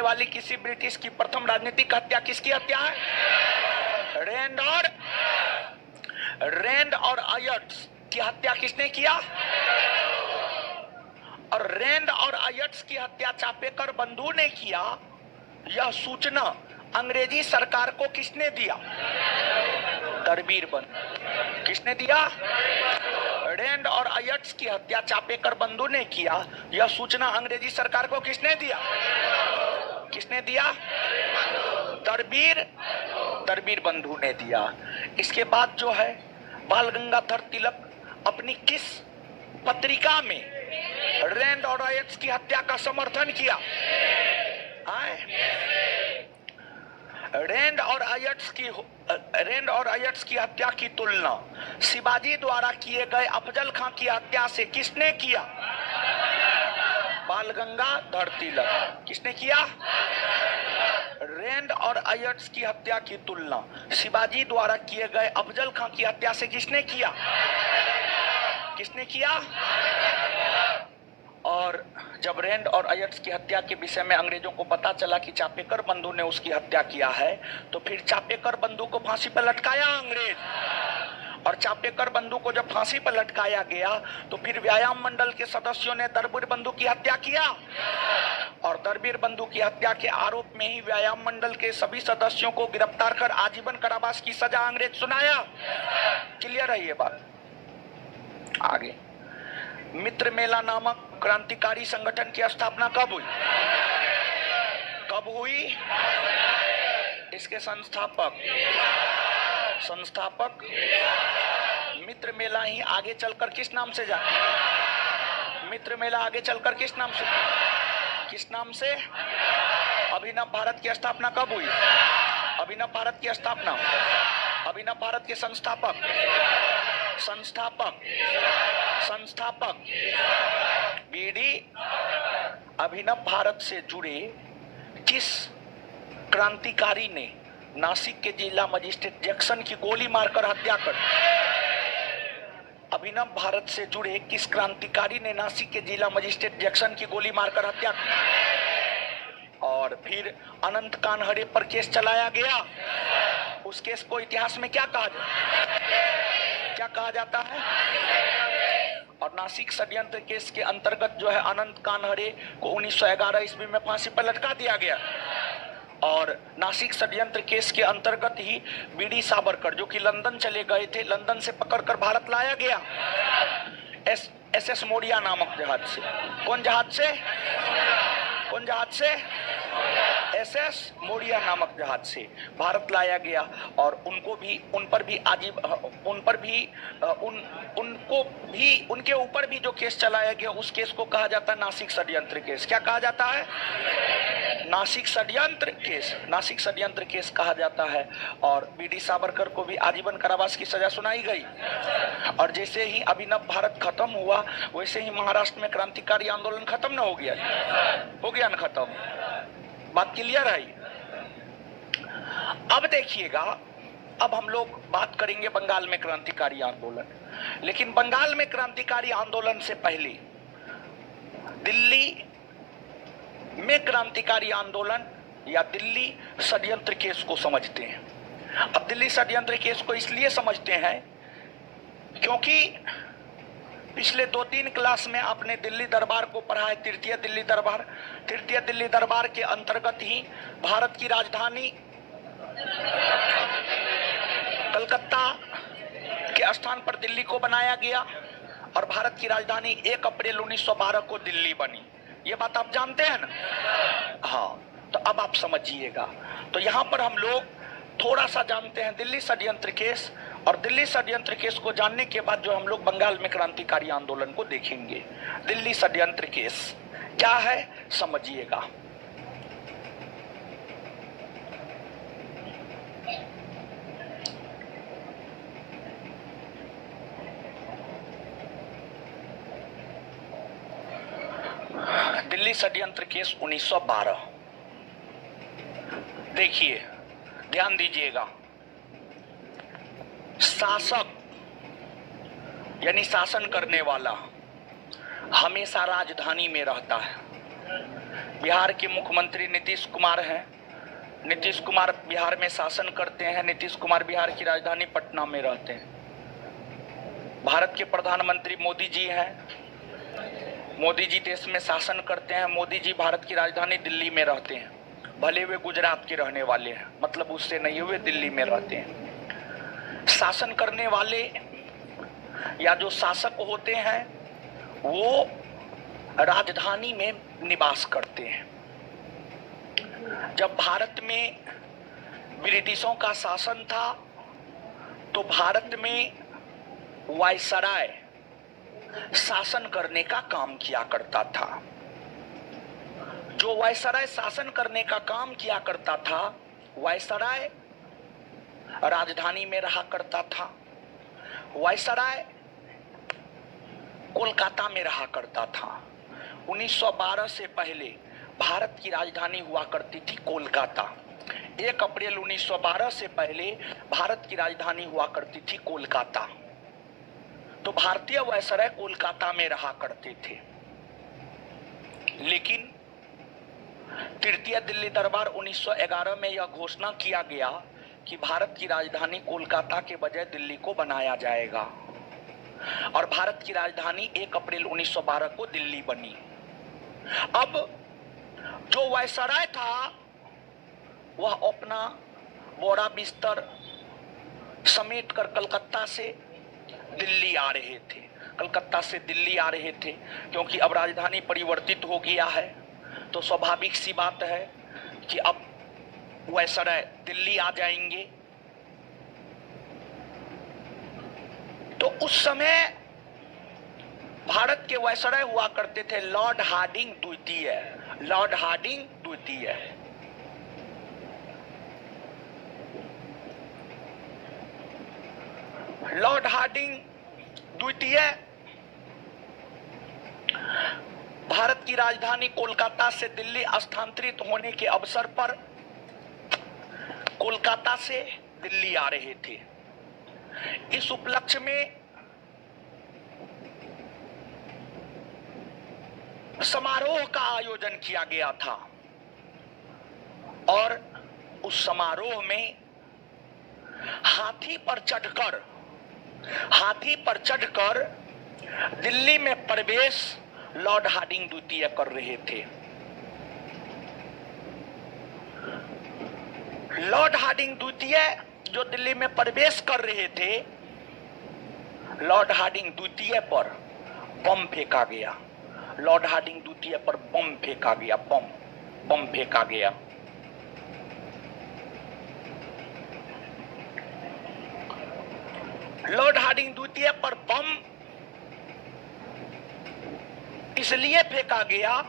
वाली किसी ब्रिटिश की प्रथम राजनीतिक हत्या किसकी हत्या है? रैंड और आयट्स की हत्या किसने किया? और रैंड और आयट्स की हत्या चापेकर बंधु ने किया। यह सूचना अंग्रेजी सरकार को किसने दिया? दरबीर बंधु। किसने दिया? रैंड और आयट्स की हत्या चापेकर बंधु ने किया। यह सूचना अंग्रेजी सरकार को किसने दिया? किसने दिया? दरबीर बंधु ने दिया। इसके बाद जो है बाल गंगाधर तिलक अपनी किस पत्रिका में रैंड और आयट्स की हत्या का समर्थन किया? रैंड और आयट्स की हत्या की तुलना शिवाजी द्वारा किए गए अफजल खां की हत्या से किसने किया? बाल गंगाधर तिलक। किसने किया? रैंड और आयट्स की हत्या की तुलना शिवाजी द्वारा किए गए अफजल खां की हत्या से किसने किया? किसने किया? और जब रैंड और आयट्स की हत्या के विषय में अंग्रेजों को पता चला कि चापेकर बंधु ने उसकी हत्या किया है, तो फिर चापेकर बंधु को फांसी पर लटकाया अंग्रेज। और चापेकर बंधु को जब फांसी पर लटकाया गया तो फिर व्यायाम मंडल के सदस्यों ने दरबीर बंधु की हत्या किया और दरबीर बंधु की हत्या के आरोप में ही व्यायाम मंडल के सभी सदस्यों को गिरफ्तार कर आजीवन कारावास की सजा अंग्रेज सुनाया। क्लियर है ये बात? आगे मित्र मेला नामक क्रांतिकारी संगठन की स्थापना कब हुई? इसके संस्थापक मित्र मेला ही आगे चलकर किस नाम से मित्र मेला आगे चलकर किस नाम से अभिनव भारत की स्थापना कब हुई? अभिनव भारत के संस्थापक बीडी अभिनव भारत से जुड़े किस क्रांतिकारी ने नासिक के जिला मजिस्ट्रेट जैक्सन की गोली मारकर हत्या कर? अभिनव भारत से जुड़े किस क्रांतिकारी ने नासिक के जिला मजिस्ट्रेट जैक्सन की गोली मारकर हत्या कर? और फिर अनंत कानहरे पर केस चलाया गया। उस केस को इतिहास में क्या कहा जाता है? और नासिक षड्यंत्र केस के अंतर्गत जो है अनंत कानहरे को 1911 ईस्वी में फांसी पर लटका दिया गया। और नासिक षड्यंत्र केस के अंतर्गत ही बीडी सावरकर जो कि लंदन चले गए थे, लंदन से पकड़कर भारत लाया गया एसएस मोरिया नामक जहाज से। कौन जहाज से? एसएस मोरिया नामक जहाज से भारत लाया गया। और उनके ऊपर भी जो केस चलाया गया उस केस को कहा जाता है नासिक षड्यंत्र केस। क्या कहा जाता है? नासिक षड्यंत्र केस कहा जाता है। और बीडी सावरकर को भी आजीवन कारावास की सजा सुनाई गई। और जैसे ही अभिनव भारत खत्म हुआ वैसे ही महाराष्ट्र में क्रांतिकारी आंदोलन खत्म ना हो गया ना खत्म। बात क्लियर है? अब देखिएगा, अब हम लोग बात करेंगे बंगाल में क्रांतिकारी आंदोलन। लेकिन बंगाल में क्रांतिकारी आंदोलन से पहले दिल्ली में क्रांतिकारी आंदोलन या दिल्ली षड्यंत्र केस को समझते हैं। अब दिल्ली षड्यंत्र केस को इसलिए समझते हैं क्योंकि पिछले 2-3 क्लास में आपने दिल्ली दरबार को पढ़ा है, तृतीय दिल्ली दरबार। तृतीय दिल्ली दरबार के अंतर्गत ही भारत की राजधानी कलकत्ता के स्थान पर दिल्ली को बनाया गया और भारत की राजधानी 1 अप्रैल 1912 को दिल्ली बनी। ये बात आप जानते हैं ना? हाँ, तो अब आप समझिएगा। तो यहां पर हम लोग थोड़ा सा जानते हैं दिल्ली षड्यंत्र केस, और दिल्ली षड्यंत्र केस को जानने के बाद जो हम लोग बंगाल में क्रांतिकारी आंदोलन को देखेंगे। दिल्ली षड्यंत्र केस क्या है समझिएगा। दिल्ली षड्यंत्र केस 1912। देखिए, ध्यान दीजिएगा। शासक यानी शासन करने वाला हमेशा राजधानी में रहता है। बिहार के मुख्यमंत्री नीतीश कुमार हैं। नीतीश कुमार बिहार में शासन करते हैं। नीतीश कुमार बिहार की राजधानी पटना में रहते हैं। भारत के प्रधानमंत्री मोदी जी हैं। मोदी जी देश में शासन करते हैं। मोदी जी भारत की राजधानी दिल्ली में रहते हैं। भले वे गुजरात के रहने वाले हैं, मतलब उससे नहीं हुए, दिल्ली में रहते हैं। शासन करने वाले या जो शासक होते हैं वो राजधानी में निवास करते हैं। जब भारत में ब्रिटिशों का शासन था तो भारत में वायसराय शासन करने का काम किया करता था। जो वायसराय शासन करने का काम किया करता था, वायसराय राजधानी में रहा करता था। वायसराय कोलकाता में रहा करता था। 1912 से पहले भारत की राजधानी हुआ करती थी कोलकाता। 1 अप्रैल 1912 से पहले भारत की राजधानी हुआ करती थी कोलकाता। तो भारतीय वायसराय कोलकाता में रहा करते थे। लेकिन तृतीय दिल्ली दरबार 1911 में यह घोषणा किया गया कि भारत की राजधानी कोलकाता के बजाय दिल्ली को बनाया जाएगा, और भारत की राजधानी 1 अप्रैल 1912 को दिल्ली बनी। अब जो वायसराय था वह अपना बोरा बिस्तर समेट कर कलकत्ता से दिल्ली आ रहे थे। कलकत्ता से दिल्ली आ रहे थे क्योंकि अब राजधानी परिवर्तित हो गया है। तो स्वाभाविक सी बात है कि अब वायसराय दिल्ली आ जाएंगे। तो उस समय भारत के वायसराय हुआ करते थे लॉर्ड हार्डिंग द्वितीय। लॉर्ड हार्डिंग द्वितीय। लॉर्ड हार्डिंग द्वितीय भारत की राजधानी कोलकाता से दिल्ली स्थानांतरित होने के अवसर पर कोलकाता से दिल्ली आ रहे थे। इस उपलक्ष्य में समारोह का आयोजन किया गया था और उस समारोह में हाथी पर चढ़कर दिल्ली में प्रवेश लॉर्ड हार्डिंग द्वितीय कर रहे थे। लॉर्ड हार्डिंग द्वितीय जो दिल्ली में प्रवेश कर रहे थे, लॉर्ड हार्डिंग द्वितीय पर बम फेंका गया। लॉर्ड हार्डिंग द्वितीय पर बम फेंका गया। बम फेंका गया। लॉर्ड हार्डिंग द्वितीय पर बम इसलिए फेंका गया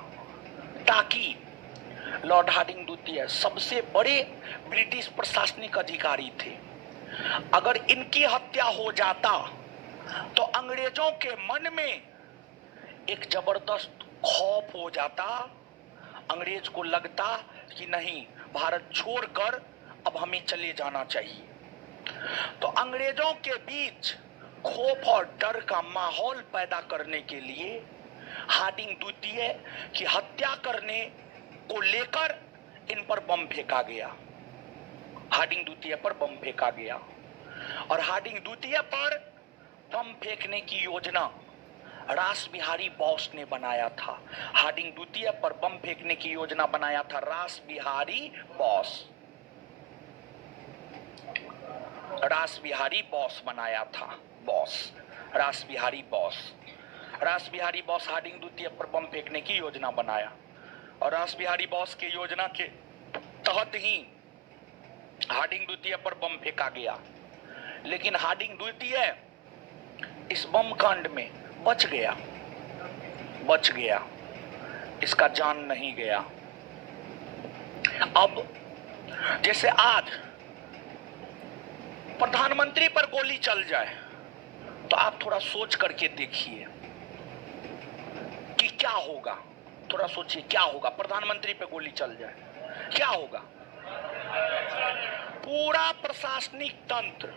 ताकि लॉर्ड हार्डिंग द्वितीय सबसे बड़े ब्रिटिश प्रशासनिक अधिकारी थे। अगर इनकी हत्या हो जाता तो अंग्रेजों के मन में एक जबरदस्त खौफ हो जाता। अंग्रेज को लगता कि नहीं, भारत छोड़कर अब हमें चले जाना चाहिए। तो अंग्रेजों के बीच खौफ और डर का माहौल पैदा करने के लिए हार्डिंग द्वितीय की हत्या करने को लेकर इन पर बम फेंका गया। हार्डिंग द्वितीय पर बम फेंका गया और हार्डिंग द्वितीय पर बम फेंकने की योजना रास बिहारी बोस ने बनाया था। हार्डिंग द्वितीय पर बम फेंकने की योजना बनाया था रास बिहारी बोस। रास बिहारी बोस बनाया था, बॉस रास बिहारी बोस। रास बिहारी बोस हार्डिंग द्वितीय पर बम फेंकने की योजना बनाया और रास बिहारी बोस की योजना के तहत ही हार्डिंग द्वितीय पर बम फेंका गया। लेकिन हार्डिंग द्वितीय इस बम कांड में बच गया, इसका जान नहीं गया। अब जैसे आज प्रधानमंत्री पर गोली चल जाए तो आप थोड़ा सोच करके देखिए कि क्या होगा। थोड़ा सोचिए क्या होगा, प्रधानमंत्री पे गोली चल जाए क्या होगा। पूरा प्रशासनिक तंत्र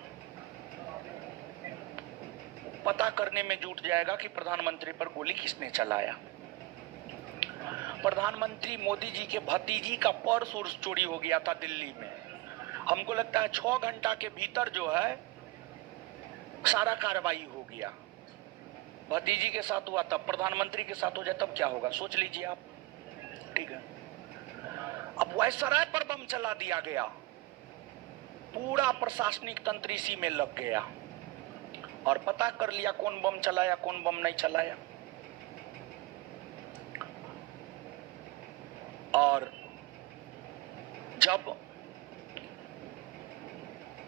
पता करने में जुट जाएगा कि प्रधानमंत्री पर गोली किसने चलाया। प्रधानमंत्री मोदी जी के भतीजी का पर्स उर्स चोरी हो गया था दिल्ली में। हमको लगता है 6 घंटा के भीतर जो है सारा कार्रवाई हो गया। भतीजी के साथ हुआ, तब प्रधानमंत्री के साथ हो जाए तब क्या होगा, सोच लीजिए आप। ठीक है, अब वायसराय पर बम चला दिया गया, पूरा प्रशासनिक तंत्र इसी में लग गया और पता कर लिया कौन बम चलाया कौन बम नहीं चलाया। और जब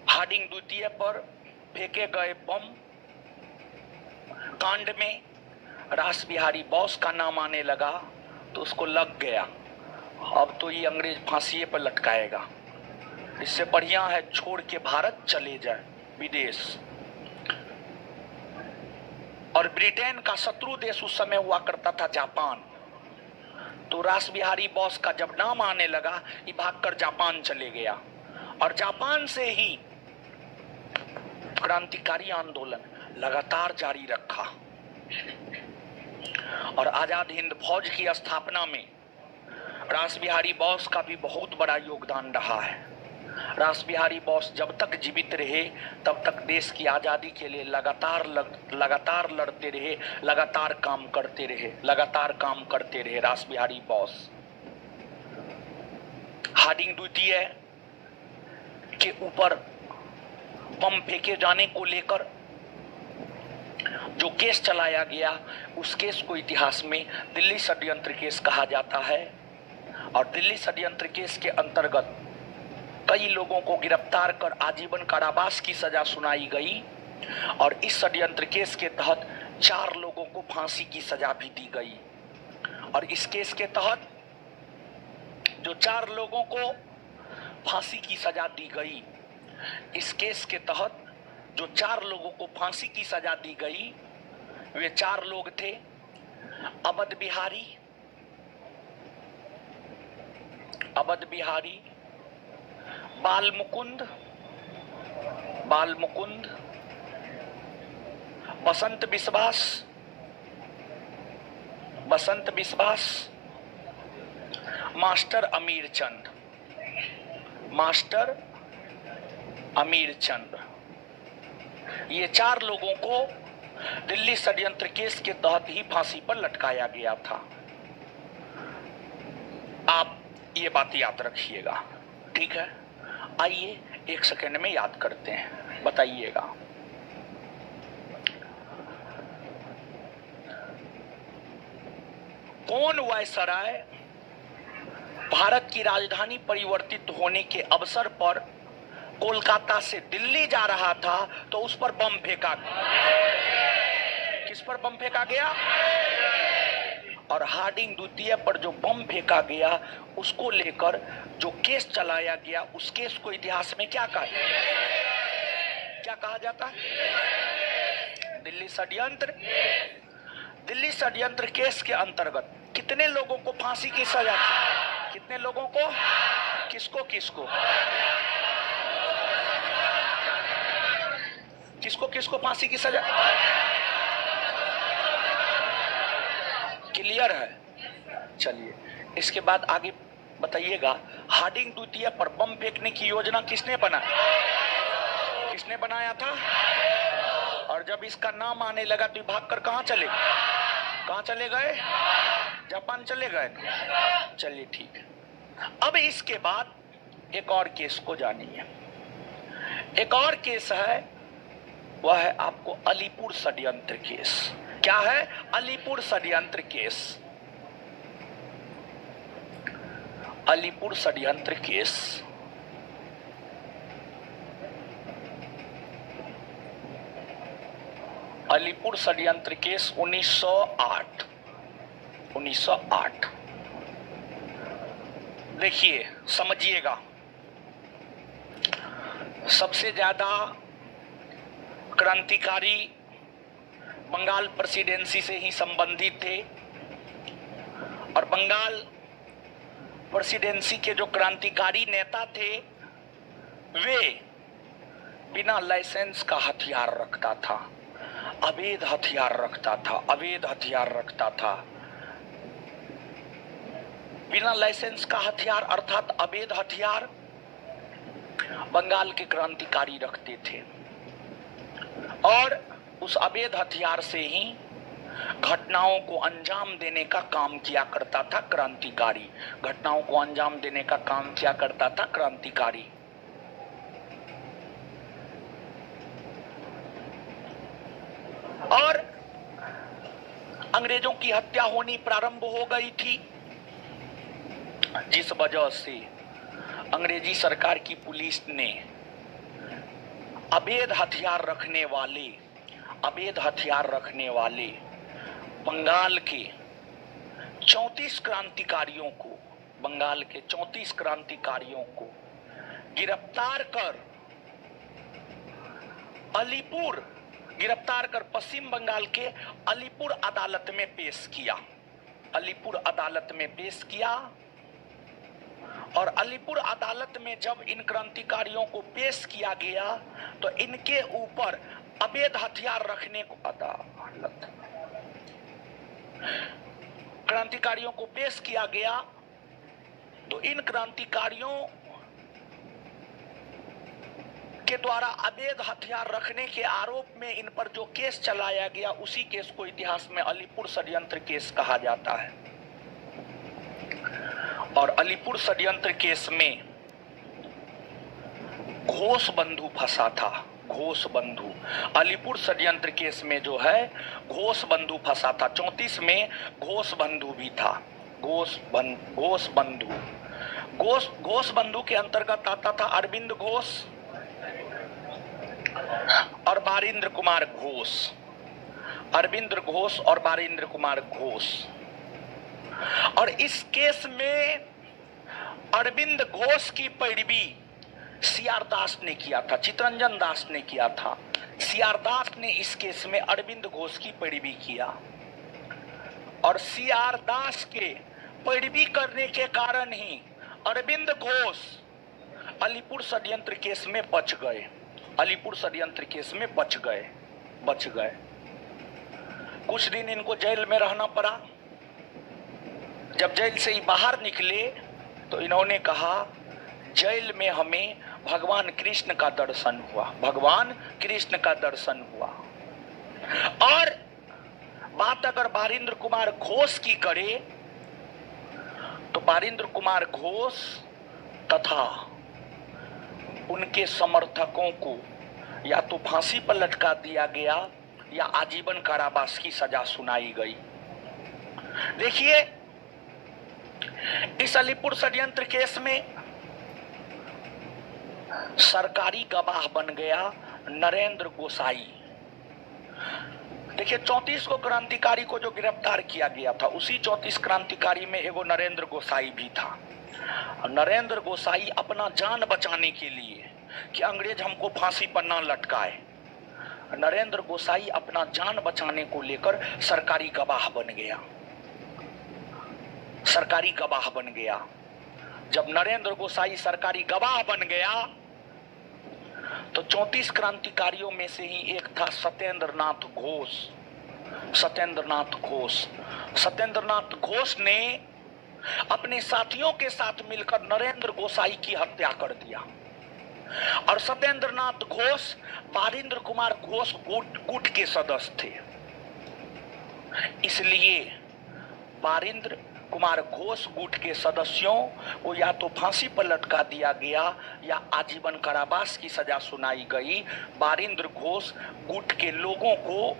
हार्डिंग द्वितीय पर फेंके गए बम कांड में रास बिहारी बोस का नाम आने लगा तो उसको लग गया, अब तो ये अंग्रेज फांसी पर लटकाएगा, इससे बढ़िया है छोड़ के भारत चले जाए विदेश। और ब्रिटेन का शत्रु देश उस समय हुआ करता था जापान। तो रास बिहारी बोस का जब नाम आने लगा ये भागकर जापान चले गया और जापान से ही क्रांतिकारी आंदोलन लगातार जारी रखा और आजाद हिंद फौज की स्थापना में रास बिहारी बोस का भी बहुत बड़ा योगदान रहा है। रास बिहारी बोस जब तक जीवित रहे तब तक देश की आजादी के लिए लगातार लड़ते रहे, लगातार काम करते रहे रास बिहारी बोस। हार्डिंग द्वितीय के ऊपर बम फेंके जाने को लेकर जो केस चलाया गया उस केस को इतिहास में दिल्ली षड्यंत्र केस कहा जाता है और दिल्ली षड्यंत्र केस के अंतर्गत कई लोगों को गिरफ्तार कर आजीवन कारावास की सजा सुनाई गई और इस षड्यंत्र केस के तहत 4 लोगों को फांसी की सजा भी दी गई। और इस केस के तहत जो 4 लोगों को फांसी की सजा दी गई, इस केस के तहत जो 4 लोगों को फांसी की सजा दी गई वे 4 लोग थे अवध बिहारी, बाल मुकुंद, बसंत विश्वास, मास्टर अमीर चंद। ये 4 लोगों को दिल्ली षड्यंत्र केस के तहत ही फांसी पर लटकाया गया था। आप ये बात याद रखिएगा, ठीक है। आइए 1 सेकंड में याद करते हैं, बताइएगा। कौन वायसराय भारत की राजधानी परिवर्तित होने के अवसर पर कोलकाता से दिल्ली जा रहा था तो उस पर बम फेंका गया। किस पर बम फेंका गया? और हार्डिंग द्वितीय पर जो बम फेंका गया उसको लेकर जो केस चलाया गया उस केस को इतिहास में क्या कहा जाता है? दिल्ली षड्यंत्र केस के अंतर्गत कितने लोगों को फांसी की सजा थी? कितने लोगों को? किसको फांसी की सजा? क्लियर है? चलिए इसके बाद आगे बताइएगा। हार्डिंग द्वितीय पर बम फेंकने की योजना किसने बनाया था? और जब इसका नाम आने लगा तो भाग कर कहां चले गए? कहां चले गए? जापान चले गए। चलिए ठीक है। अब इसके बाद एक और केस को जानिए। एक और केस है, वह है आपको अलीपुर षड्यंत्र केस। क्या है? अलीपुर षड्यंत्र केस। अलीपुर षड्यंत्र केस अलीपुर षड्यंत्र केस 1908। देखिए, समझिएगा, सबसे ज्यादा क्रांतिकारी बंगाल प्रेसिडेंसी से ही संबंधित थे, और बंगाल प्रेसिडेंसी के जो क्रांतिकारी नेता थे वे बिना लाइसेंस का हथियार रखता था, अवैध हथियार रखता था, अवैध हथियार रखता था। बिना लाइसेंस का हथियार अर्थात अवैध हथियार बंगाल के क्रांतिकारी रखते थे, और उस अवैध हथियार से ही घटनाओं को अंजाम देने का काम किया करता था क्रांतिकारी। घटनाओं को अंजाम देने का काम किया करता था क्रांतिकारी। और अंग्रेजों की हत्या होनी प्रारंभ हो गई थी, जिस वजह से अंग्रेजी सरकार की पुलिस ने अवैध हथियार रखने वाले बंगाल के 34 क्रांतिकारियों को गिरफ्तार कर पश्चिम बंगाल के अलीपुर अदालत में पेश किया। और अलीपुर अदालत में जब इन क्रांतिकारियों को पेश किया गया तो इनके ऊपर अवैध हथियार रखने को क्रांतिकारियों को पेश किया गया तो इन क्रांतिकारियों के द्वारा अवैध हथियार रखने के आरोप में इन पर जो केस चलाया गया, उसी केस को इतिहास में अलीपुर षड्यंत्र केस कहा जाता है। और अलीपुर षड्यंत्र केस में घोष बंधु फंसा था। अलीपुर षड्यंत्र केस में जो है घोष बंधु फंसा था। 34 में घोष बंधु भी था। घोष बंधु के अंतर्गत आता था अरविंद घोष और बारिंद्र कुमार घोष। और इस केस में अरविंद घोष की पैरवी सीआर दास ने किया था, चितरंजन दास ने किया था। सीआर दास ने इस केस में अरविंद घोष की पैरवी किया, और सीआर दास के पैरवी करने के कारण ही अरविंद घोष अलीपुर षड्यंत्र केस में बच गए। कुछ दिन इनको जेल में रहना पड़ा। जब जेल से ही बाहर निकले तो इन्होंने कहा, जेल में हमें भगवान कृष्ण का दर्शन हुआ। और बात अगर बारिंद्र कुमार घोष की करे तो बारिंद्र कुमार घोष तथा उनके समर्थकों को या तो फांसी पर लटका दिया गया या आजीवन कारावास की सजा सुनाई गई। देखिए, इस अलीपुर षड्यंत्र केस में सरकारी गवाह बन गया नरेंद्र गोसाई। देखिए, 34 को क्रांतिकारी को जो गिरफ्तार किया गया था, उसी 34 क्रांतिकारी में एगो नरेंद्र गोसाई भी था। नरेंद्र गोसाई अपना जान बचाने के लिए कि अंग्रेज हमको फांसी पर ना लटकाए, नरेंद्र गोसाई अपना जान बचाने को लेकर सरकारी गवाह बन गया। जब नरेंद्र गोसाई सरकारी गवाह बन गया तो 34 क्रांतिकारियों में से ही एक था सत्येंद्रनाथ घोष ने अपने साथियों के साथ मिलकर नरेंद्र गोसाई की हत्या कर दिया। और सत्येंद्र नाथ घोष बारिंद्र कुमार घोष गुट के सदस्य थे। इसलिए बारिंद्र कुमार घोष गुट के सदस्यों को या तो फांसी पर लटका दिया गया या आजीवन कारावास की सजा सुनाई गई। बारिंद्र घोष गुट के लोगों को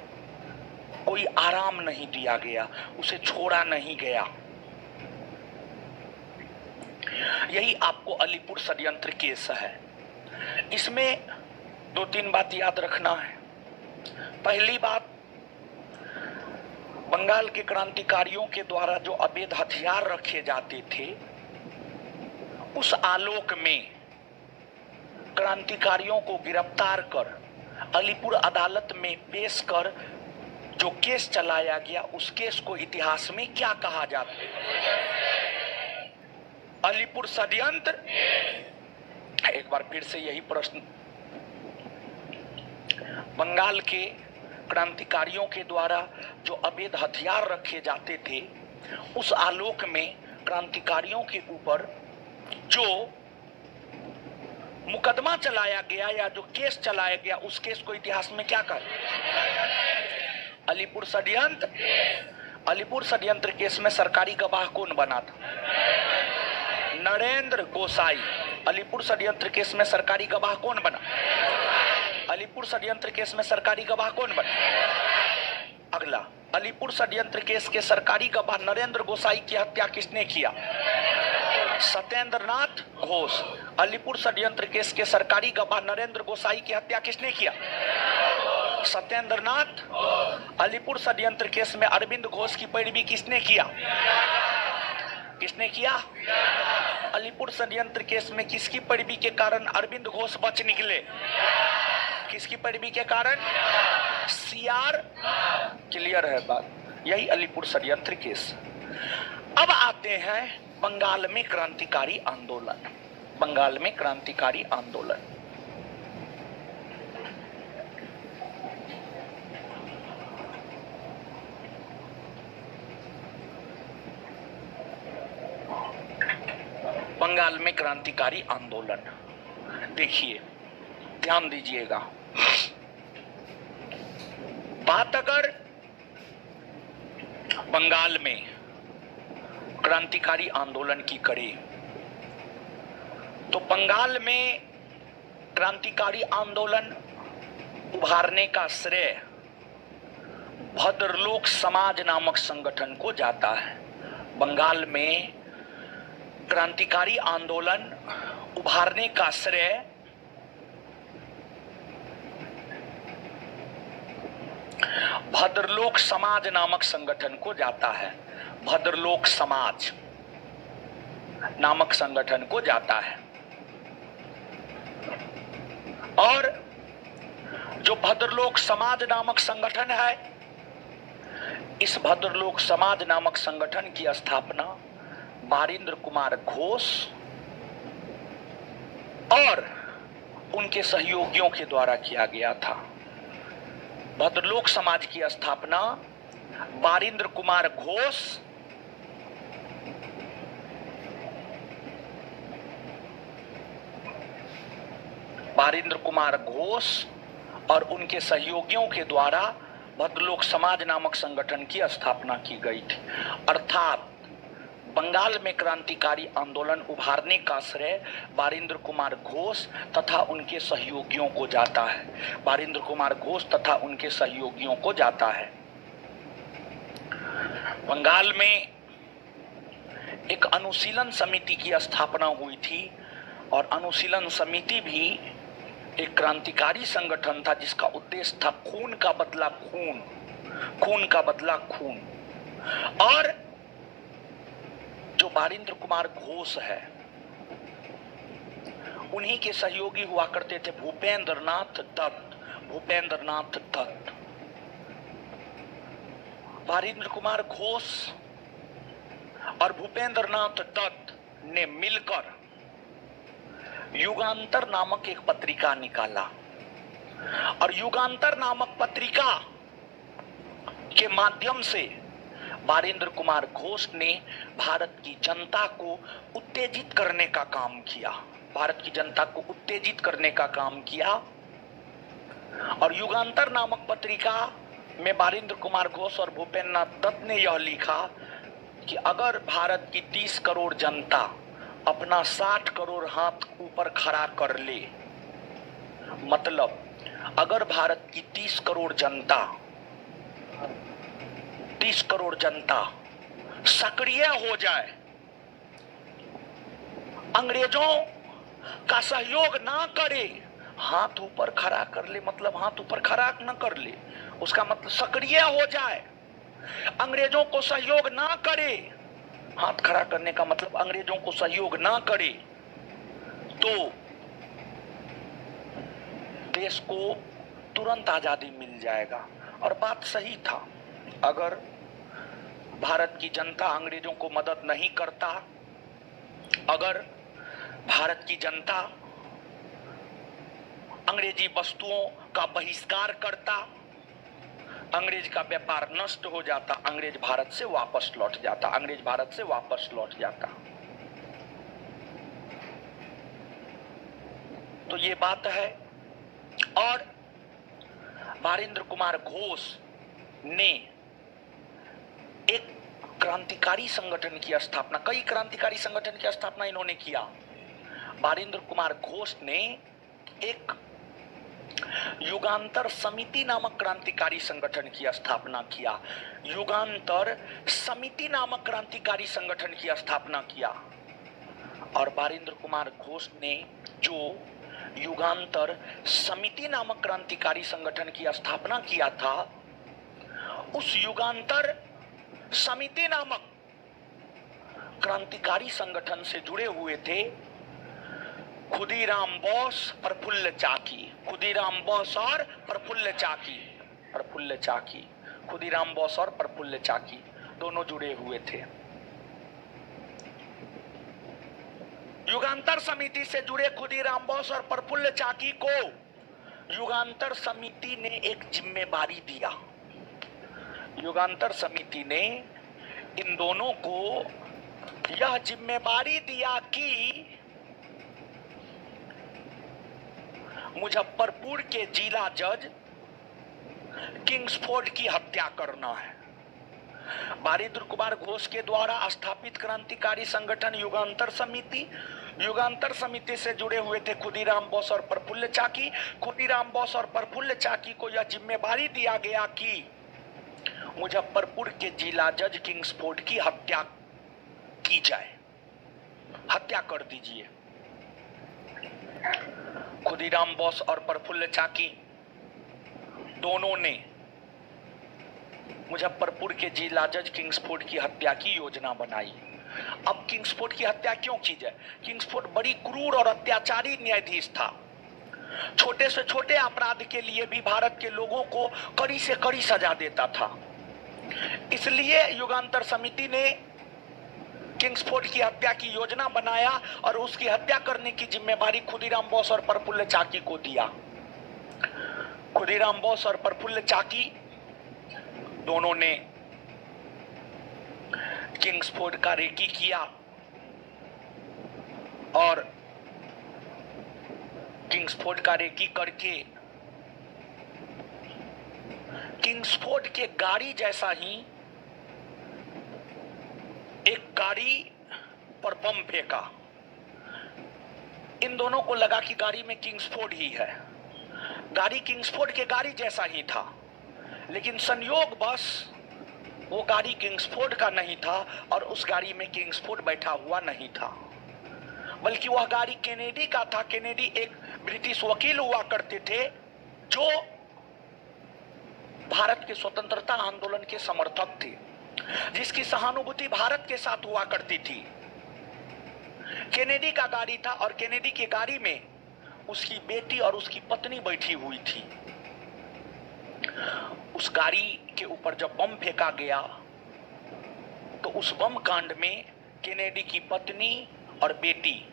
कोई आराम नहीं दिया गया, उसे छोड़ा नहीं गया। यही आपको अलीपुर षड्यंत्र केस है। इसमें 2-3 बात याद रखना है। पहली बात, बंगाल के क्रांतिकारियों के द्वारा जो अवैध हथियार रखे जाते थे, उस आलोक में क्रांतिकारियों को गिरफ्तार कर अलीपुर अदालत में पेश कर जो केस चलाया गया, उस केस को इतिहास में क्या कहा जाता है? अलीपुर षड्यंत्र। एक बार फिर से यही प्रश्न, बंगाल के क्रांतिकारियों के द्वारा जो अवैध हथियार रखे जाते थे, उस आलोक में क्रांतिकारियों के ऊपर जो मुकदमा चलाया गया या जो केस चलाया गया, उस केस को इतिहास में क्या कहते हैं? अलीपुर षड्यंत्र। अलीपुर षड्यंत्र केस में सरकारी गवाह कौन बना था? नरेंद्र गोसाई। अलीपुर षड्यंत्र केस में सरकारी गवाह कौन बना? अलीपुर षड्यंत्र केस में सरकारी गवाह कौन बना? अगला, अलीपुर षड्यंत्र केस के सरकारी गवाह नरेंद्र गोसाई की हत्या किसने किया? सत्येंद्र नाथ घोष। अलीपुर षड्यंत्र केस के सरकारी गवाह नरेंद्र गोसाई की हत्या किसने किया? सत्येंद्र नाथ। अलीपुर षड्यंत्र केस में अरविंद घोष की पैरवी किसने किया? किसने किया? अलीपुर षड्यंत्र केस में किसकी पैरवी के कारण अरविंद घोष बच निकले? किसकी पैरवी के कारण? सीआर। क्लियर है बात? यही अलीपुर षड्यंत्र केस। अब आते हैं बंगाल में क्रांतिकारी आंदोलन। बंगाल में क्रांतिकारी आंदोलन। बंगाल में क्रांतिकारी आंदोलन, देखिए, ध्यान दीजिएगा। बात अगर बंगाल में क्रांतिकारी आंदोलन की करें तो बंगाल में क्रांतिकारी आंदोलन उभारने का श्रेय भद्रलोक समाज नामक संगठन को जाता है। बंगाल में क्रांतिकारी आंदोलन उभारने का श्रेय भद्रलोक समाज नामक संगठन को जाता है। भद्रलोक समाज नामक संगठन को जाता है। और जो भद्रलोक समाज नामक संगठन है, इस भद्रलोक समाज नामक संगठन की स्थापना बारिंद्र कुमार घोष और उनके सहयोगियों के द्वारा किया गया था। भद्रलोक समाज की स्थापना बारिंद्र कुमार घोष और उनके सहयोगियों के द्वारा भद्रलोक समाज नामक संगठन की स्थापना की गई थी। अर्थात बंगाल में क्रांतिकारी आंदोलन उभारने का श्रेय बारिंद्र कुमार घोष तथा उनके सहयोगियों को जाता है। बारिंद्र कुमार घोष तथा उनके सहयोगियों को जाता है। बंगाल में एक अनुशीलन समिति की स्थापना हुई थी और अनुशीलन समिति भी एक क्रांतिकारी संगठन था जिसका उद्देश्य था खून का बदला खून, खून का बदला खून। और जो बारिंद्र कुमार घोष है, उन्हीं के सहयोगी हुआ करते थे भूपेंद्र नाथ दत्त। भूपेंद्र नाथ दत्त, बारिंद्र कुमार घोष और भूपेंद्र नाथ दत्त ने मिलकर युगांतर नामक एक पत्रिका निकाला और युगांतर नामक पत्रिका के माध्यम से बारिंद्र कुमार घोष ने भारत की जनता को उत्तेजित करने का काम किया। भारत की जनता को उत्तेजित करने का काम किया। और युगांतर नामक पत्रिका में बारिंद्र कुमार घोष और भूपेन्द्र नाथ दत्त ने यह लिखा कि अगर भारत की 30 करोड़ जनता अपना 60 करोड़ हाथ ऊपर खड़ा कर ले, मतलब अगर भारत की 30 करोड़ जनता सक्रिय हो जाए, अंग्रेजों का सहयोग ना करे, हाथ ऊपर खड़ा कर ले, मतलब हाथ ऊपर खड़ा न कर ले, उसका मतलब सक्रिय हो जाए, अंग्रेजों को सहयोग ना करे, हाथ खड़ा करने का मतलब अंग्रेजों को सहयोग ना करे, तो देश को तुरंत आजादी मिल जाएगा। और बात सही था। अगर भारत की जनता अंग्रेजों को मदद नहीं करता, अगर भारत की जनता अंग्रेजी वस्तुओं का बहिष्कार करता, अंग्रेज का व्यापार नष्ट हो जाता, अंग्रेज भारत से वापस लौट जाता। तो ये बात है। और बारिंद्र कुमार घोष ने एक क्रांतिकारी संगठन की स्थापना, कई क्रांतिकारी संगठन की स्थापना इन्होंने किया। बारिंद्र कुमार घोष ने एक युगांतर समिति नामक क्रांतिकारी संगठन की स्थापना किया। युगांतर समिति नामक क्रांतिकारी संगठन की स्थापना किया। और बारिंद्र कुमार घोष ने जो युगांतर समिति नामक क्रांतिकारी संगठन की स्थापना किया था, उस युगांतर समिति नामक क्रांतिकारी संगठन से जुड़े हुए थे खुदीराम बोस, प्रफुल्ल चाकी। खुदीराम बोस और प्रफुल्ल चाकी, खुदीराम बोस और प्रफुल्ल चाकी दोनों जुड़े हुए थे। युगांतर समिति से जुड़े खुदीराम बोस और प्रफुल्ल चाकी को युगांतर समिति ने एक जिम्मेदारी दिया। युगांतर समिति ने इन दोनों को यह जिम्मेदारी दिया कि मुजफ्फरपुर के जिला जज किंग्सफोर्ड की हत्या करना है। बारिंद्र कुमार घोष के द्वारा स्थापित क्रांतिकारी संगठन युगांतर समिति से जुड़े हुए थे खुदीराम बोस और प्रफुल्ल चाकी। खुदीराम बोस और प्रफुल्ल चाकी को यह जिम्मेदारी दिया गया कि मुजफ्फरपुर के जिला जज किंग्सफोर्ड की हत्या की जाए, हत्या कर दीजिए। खुदीराम बोस और प्रफुल्ल चाकी दोनों ने मुजफ्फरपुर के जिला जज किंग्सफोर्ड की हत्या की योजना बनाई। अब किंग्सफोर्ड की हत्या क्यों की जाए? किंग्सफोर्ड बड़ी क्रूर और अत्याचारी न्यायाधीश था। छोटे से छोटे अपराध के लिए भी भारत के लोगों को कड़ी से कड़ी सजा देता था। इसलिए युगांतर समिति ने किंग्सफोर्ड की हत्या की योजना बनाया और उसकी हत्या करने की जिम्मेदारी खुदीराम बोस और प्रफुल्ल चाकी को दिया। खुदीराम बोस और प्रफुल्ल चाकी दोनों ने किंग्सफोर्ड का रेकी किया और किंग्सफोर्ड का रेकी करके किंग्सफोर्ड के गाड़ी जैसा ही एक गाड़ी पर बम फेंका। इन दोनों को लगा कि गाड़ी में किंग्सफोर्ड ही है। गाड़ी किंग्सफोर्ड के गाड़ी जैसा ही था, लेकिन संयोग बस वो गाड़ी किंग्सफोर्ड का नहीं था और उस गाड़ी में किंग्सफोर्ड बैठा हुआ नहीं था, बल्कि वह गाड़ी केनेडी का था। केनेडी एक ब्रिटिश वकील हुआ करते थे जो भारत के स्वतंत्रता आंदोलन के समर्थक थे, जिसकी सहानुभूति भारत के साथ हुआ करती थी। केनेडी का गाड़ी था और केनेडी की गाड़ी में उसकी बेटी और उसकी पत्नी बैठी हुई थी। उस गाड़ी के ऊपर जब बम फेंका गया तो उस बम कांड में केनेडी की पत्नी और बेटी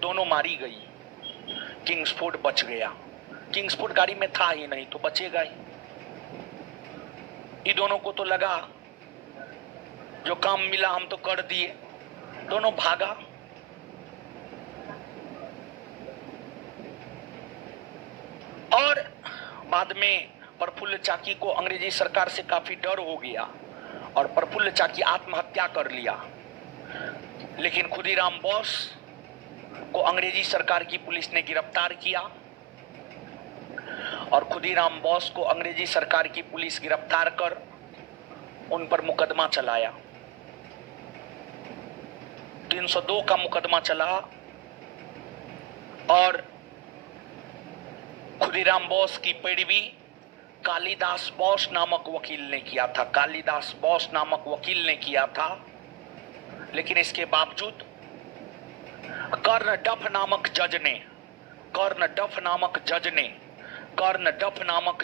दोनों मारी गई। किंग्सफोर्ड बच गया। किंग्सफोर्ड गाड़ी में था ही नहीं तो बचेगा ही। ये दोनों को तो लगा जो काम मिला हम तो कर दिए। दोनों भागा। बाद में प्रफुल्ल चाकी को अंग्रेजी सरकार से काफी डर हो गया और प्रफुल्ल चाकी आत्महत्या कर लिया। लेकिन खुदीराम बोस को अंग्रेजी सरकार की पुलिस ने गिरफ्तार किया और खुदीराम बोस को अंग्रेजी सरकार की पुलिस गिरफ्तार कर उन पर मुकदमा चलाया। 302 का मुकदमा चला और खुदीराम बोस की पैरवी कालिदास बोस नामक वकील ने किया था। कालिदास बोस नामक वकील ने किया था। लेकिन इसके बावजूद कर्णडफ नामक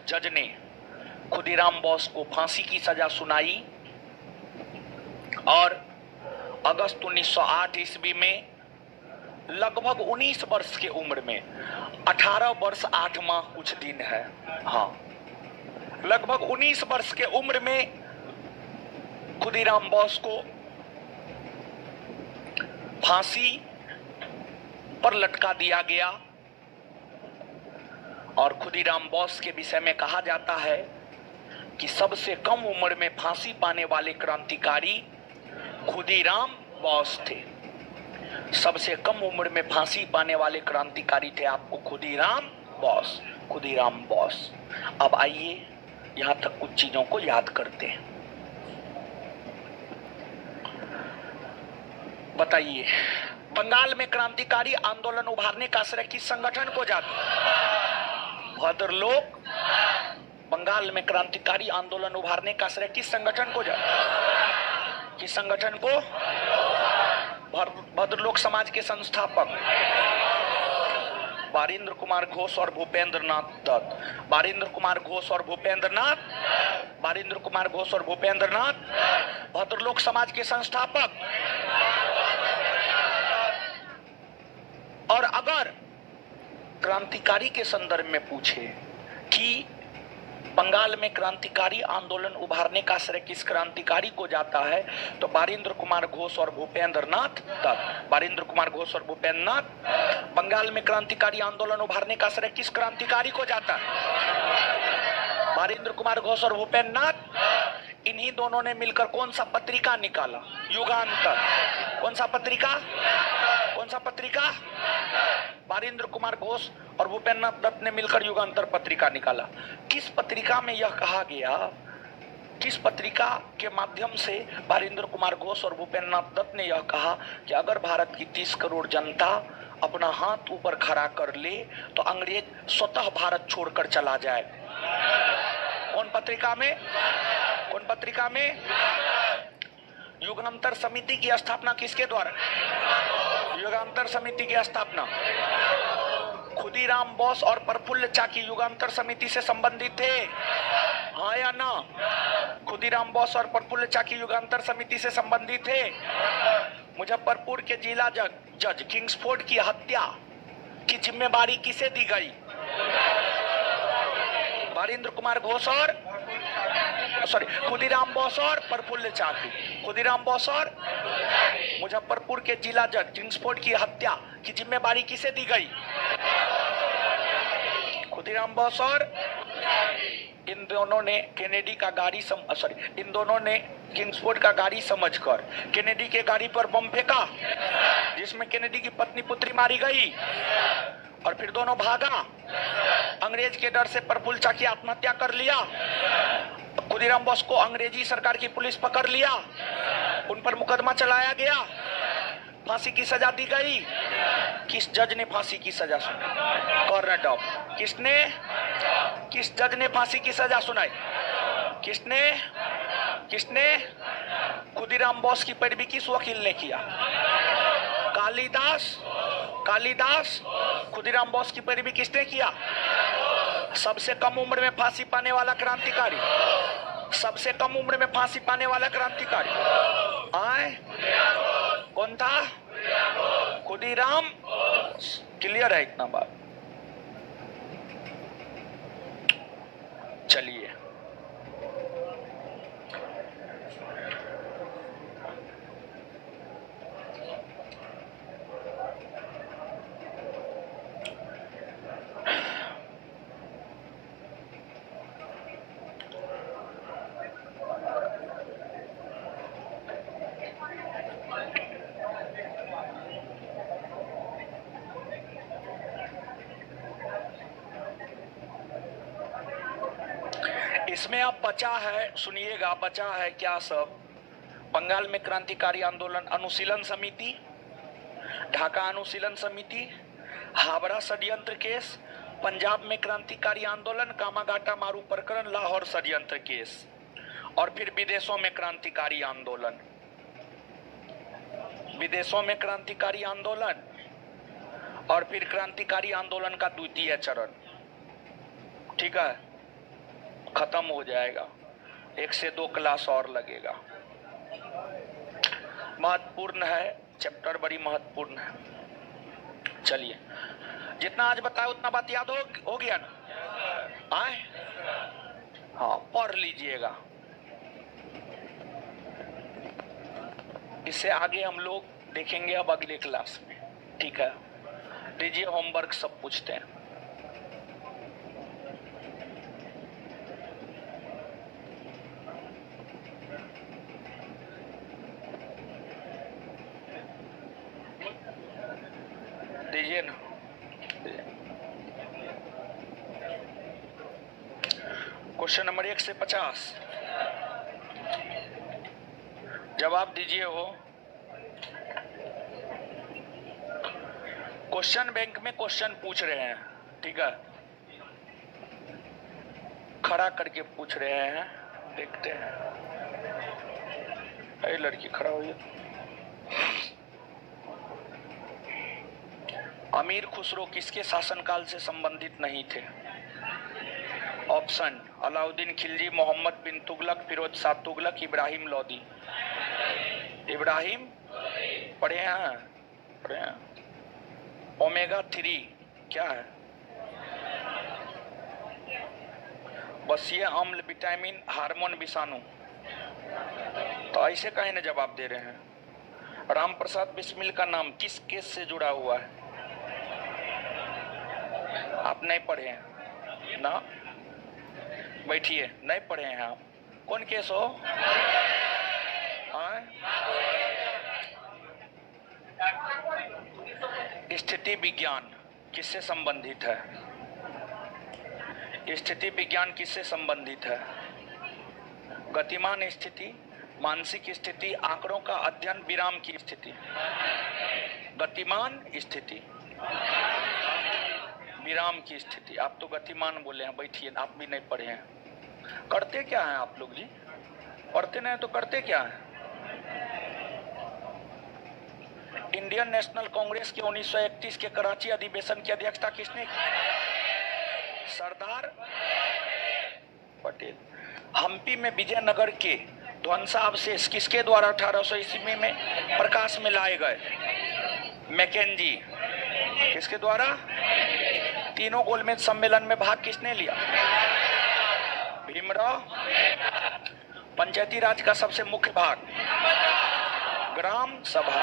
जज ने खुदीराम बोस को फांसी की सजा सुनाई और अगस्त 1908 ईस्वी में लगभग 19 वर्ष के उम्र में, 18 वर्ष 8 माह कुछ दिन है, हाँ, लगभग 19 वर्ष के उम्र में खुदीराम बोस को फांसी पर लटका दिया गया। और खुदीराम बोस के विषय में कहा जाता है कि सबसे कम उम्र में फांसी पाने वाले क्रांतिकारी खुदीराम बोस थे। सबसे कम उम्र में फांसी पाने वाले क्रांतिकारी थे आपको खुदीराम बोस। अब आइए यहां तक कुछ चीजों को याद करते हैं। बताइए, बंगाल में क्रांतिकारी आंदोलन उभारने का श्रेय किस संगठन को जाता? भद्रलोक। बंगाल में क्रांतिकारी आंदोलन उभारने का श्रेय किस संगठन को जाता? किस संगठन को? भद्रलोक समाज के संस्थापक बारिंद्र कुमार घोष और भूपेंद्र नाथ दत्त। बारिंद्र कुमार घोष और भूपेंद्र नाथ भद्रलोक समाज के संस्थापक। और अगर क्रांतिकारी के संदर्भ में पूछे कि बंगाल में क्रांतिकारी आंदोलन उभारने का श्रेय किस क्रांतिकारी को जाता है, तो बारिंद्र कुमार घोष और भूपेंद्र नाथ दत्त। बारिंद्र कुमार घोष और भूपेंद्र नाथ। बंगाल में क्रांतिकारी आंदोलन उभारने का श्रेय किस क्रांतिकारी को जाता है? बारिंद्र कुमार घोष और भूपेंद्र नाथ। इन्हीं दोनों ने मिलकर कौन सा पत्रिका निकाला? युगांतर। कौन सा पत्रिका? बारिंद्र कुमार घोष और भूपेंद्र नाथ दत्त ने मिलकर युगांतर पत्रिका निकाला। किस पत्रिका में यह कहा गया, किस पत्रिका के माध्यम से बारिंद्र कुमार घोष और भूपेंद्र नाथ दत्त ने यह कहा कि अगर भारत की 30 करोड़ जनता अपना हाथ ऊपर खड़ा कर ले तो अंग्रेज स्वतः भारत छोड़कर चला जाए? कौन पत्रिका में? युगांतर समिति की स्थापना किसके द्वारा? युगांतर समिति की स्थापना। खुदीराम बोस और प्रफुल्ल चाकी युगांतर समिति से संबंधित थे, हाँ या ना? खुदीराम बोस और प्रफुल्ल चाकी युगांतर समिति से संबंधित थे। मुजफ्फरपुर के जिला जज किंग्सफोर्ड की हत्या की जिम्मेवारी किसे दी गई? बारिंद्र कुमार घोष और खुदीराम बोस और प्रफुल्ल चाकी। खुदीराम बोस और मुजफ्फरपुर के जिला जज किंग्सफोर्ड की हत्या की जिम्मेवारी किसे दी गई? खुदीराम बोस और इन दोनों ने केनेडी का गाड़ी इन दोनों ने किंग्सफोर्ड का गाड़ी समझकर केनेडी के गाड़ी पर बम फेंका, जिसमें केनेडी की पत्नी पुत्री मारी गई और फिर दोनों भागा। अंग्रेज के डर से प्रफुल्ल चाकी आत्महत्या कर लिया। खुदीराम बोस को अंग्रेजी सरकार की पुलिस पकड़ लिया, उन पर मुकदमा चलाया गया, फांसी की सजा दी गई। किस जज ने फांसी की सजा सुनाई? कर्णडफ। किस जज ने फांसी की सजा सुनाई? किसने? खुदीराम बोस की पैरवी किस वकील ने किया? कालिदास। खुदीराम बोस की पैरवी किसने किया? सबसे कम उम्र में फांसी पाने वाला क्रांतिकारी। सबसे कम उम्र में फांसी पाने वाला क्रांतिकारी आए कौन था? खुदीराम। क्लियर है इतना बात? चलिए, इसमें अब बचा है, सुनिएगा, बचा है क्या सब? बंगाल में क्रांतिकारी आंदोलन अनुशीलन समिति, ढाका अनुशीलन समिति, हावड़ा षड्यंत्र केस, पंजाब में क्रांतिकारी आंदोलन, कामागाटा मारू प्रकरण, लाहौर षड्यंत्र केस, और फिर विदेशों में क्रांतिकारी आंदोलन, विदेशों में क्रांतिकारी आंदोलन, और फिर क्रांतिकारी आंदोलन का द्वितीय चरण। ठीक है, खत्म हो जाएगा, 1 से 2 क्लास और लगेगा। महत्वपूर्ण है चैप्टर, बड़ी महत्वपूर्ण है। चलिए, जितना आज बताया उतना बात याद हो गया ना? आए, हाँ, पढ़ लीजिएगा। इससे आगे हम लोग देखेंगे अब अगले क्लास में। ठीक है, लीजिए होमवर्क, सब पूछते हैं। दीजिए ना, क्वेश्चन नंबर 1 से 50 जवाब दीजिए। हो क्वेश्चन बैंक में क्वेश्चन पूछ रहे हैं, ठीक है, खड़ा करके पूछ रहे हैं, देखते हैं। अरे लड़की खड़ा हुई। अमीर खुसरो किसके शासनकाल से संबंधित नहीं थे? ऑप्शन: अलाउद्दीन खिलजी, मोहम्मद बिन तुगलक, फिरोज शाह तुगलक, इब्राहिम लोदी। इब्राहिम पढ़े हैं, पढ़े हैं। ओमेगा 3 क्या है? बसीय अम्ल, विटामिन, हार्मोन, विषाणु। तो ऐसे कहीं न जवाब दे रहे हैं। राम प्रसाद बिस्मिल का नाम किस केस से जुड़ा हुआ है? आप नहीं पढ़े हैं ना? बैठिए, नहीं पढ़े हैं आप। कौन केस हो? स्थिति विज्ञान किससे संबंधित है? स्थिति विज्ञान किससे संबंधित है? गतिमान स्थिति, मानसिक स्थिति, आंकड़ों का अध्ययन, विराम की स्थिति। गतिमान स्थिति, विराम की स्थिति। आप तो गतिमान बोले हैं, बैठिए, आप भी नहीं पढ़े हैं। करते क्या हैं आप लोग जी? पढ़ते नहीं तो करते क्या हैं? इंडियन नेशनल कांग्रेस के 1931 के कराची अधिवेशन की अध्यक्षता किसने की? सरदार पटेल। हम्पी में विजयनगर के ध्वंसावशेष किसके द्वारा 1800 ईस्वी में प्रकाश में लाए गए? मैकेंजी। किसके द्वारा? तीनों गोलमेज सम्मेलन में भाग किसने लिया? भीमराव। पंचायती राज का सबसे मुख्य भाग ग्राम सभा।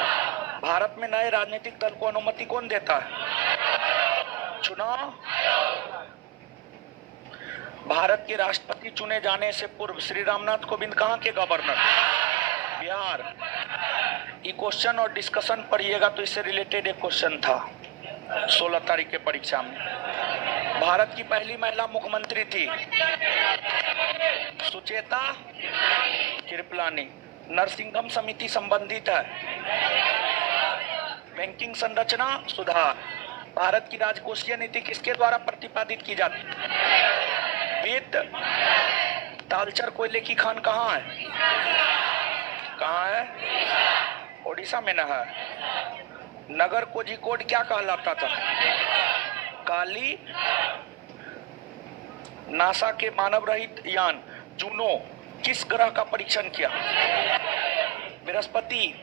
भारत में नए राजनीतिक दल को अनुमति कौन देता है? चुनाव। भारत के राष्ट्रपति चुने जाने से पूर्व श्री रामनाथ कोविंद कहाँ के गवर्नर? बिहार। ये क्वेश्चन और डिस्कशन पढ़िएगा तो इससे रिलेटेड एक क्वेश्चन था 16 तारीख के परीक्षा में। भारत की पहली महिला मुख्यमंत्री थी सुचेता कृपलानी। नरसिंघम समिति संबंधित है बैंकिंग संरचना सुधार। भारत की राजकोषीय नीति किसके द्वारा प्रतिपादित की जाती है? वित्त। तालचर कोयले की खान कहाँ है? कहाँ है? ओडिशा में न है। नगर कोझिकोड क्या कहलाता था? काली। नासा के मानव रहित यान जूनो किस ग्रह का परीक्षण किया? बृहस्पति।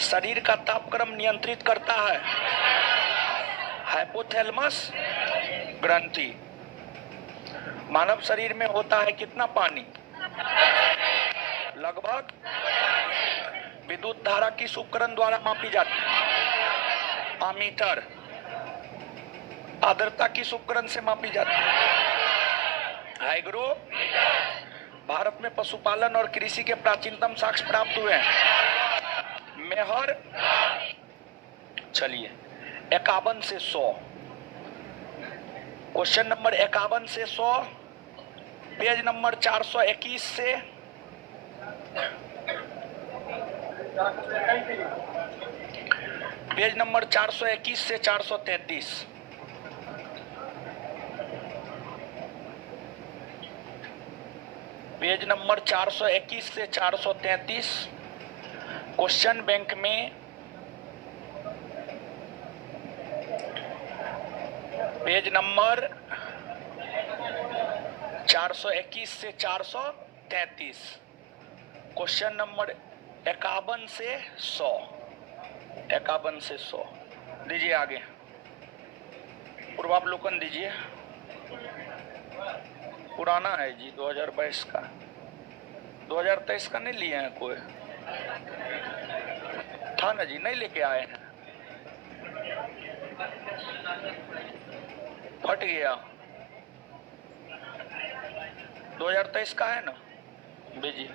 शरीर का तापक्रम नियंत्रित करता है हाइपोथैलेमस ग्रंथि। मानव शरीर में होता है कितना पानी? लगभग। विद्युत धारा किस उपकरण द्वारा मापी जाती है? अमीटर। आर्द्रता किस उपकरण से मापी जाती है? हाइग्रो। भारत में पशुपालन और कृषि के प्राचीनतम साक्ष्य प्राप्त हुए हैं। मेहर। चलिए 51 से 100, क्वेश्चन नंबर 51 से 100 पेज नंबर 421 से पेज नंबर 421 से 433। पेज नंबर 421 से 433 क्वेश्चन बैंक में पेज नंबर 421 से 433 क्वेश्चन नंबर 51 से 100, 51 से 100 दीजिए। आगे पूर्वावलोकन दीजिए। पुराना है जी, 2022 का, 2023 का नहीं लिए हैं कोई? था ना जी, नहीं लेके आए हैं, फट गया। 2023 का है ना भेजिए।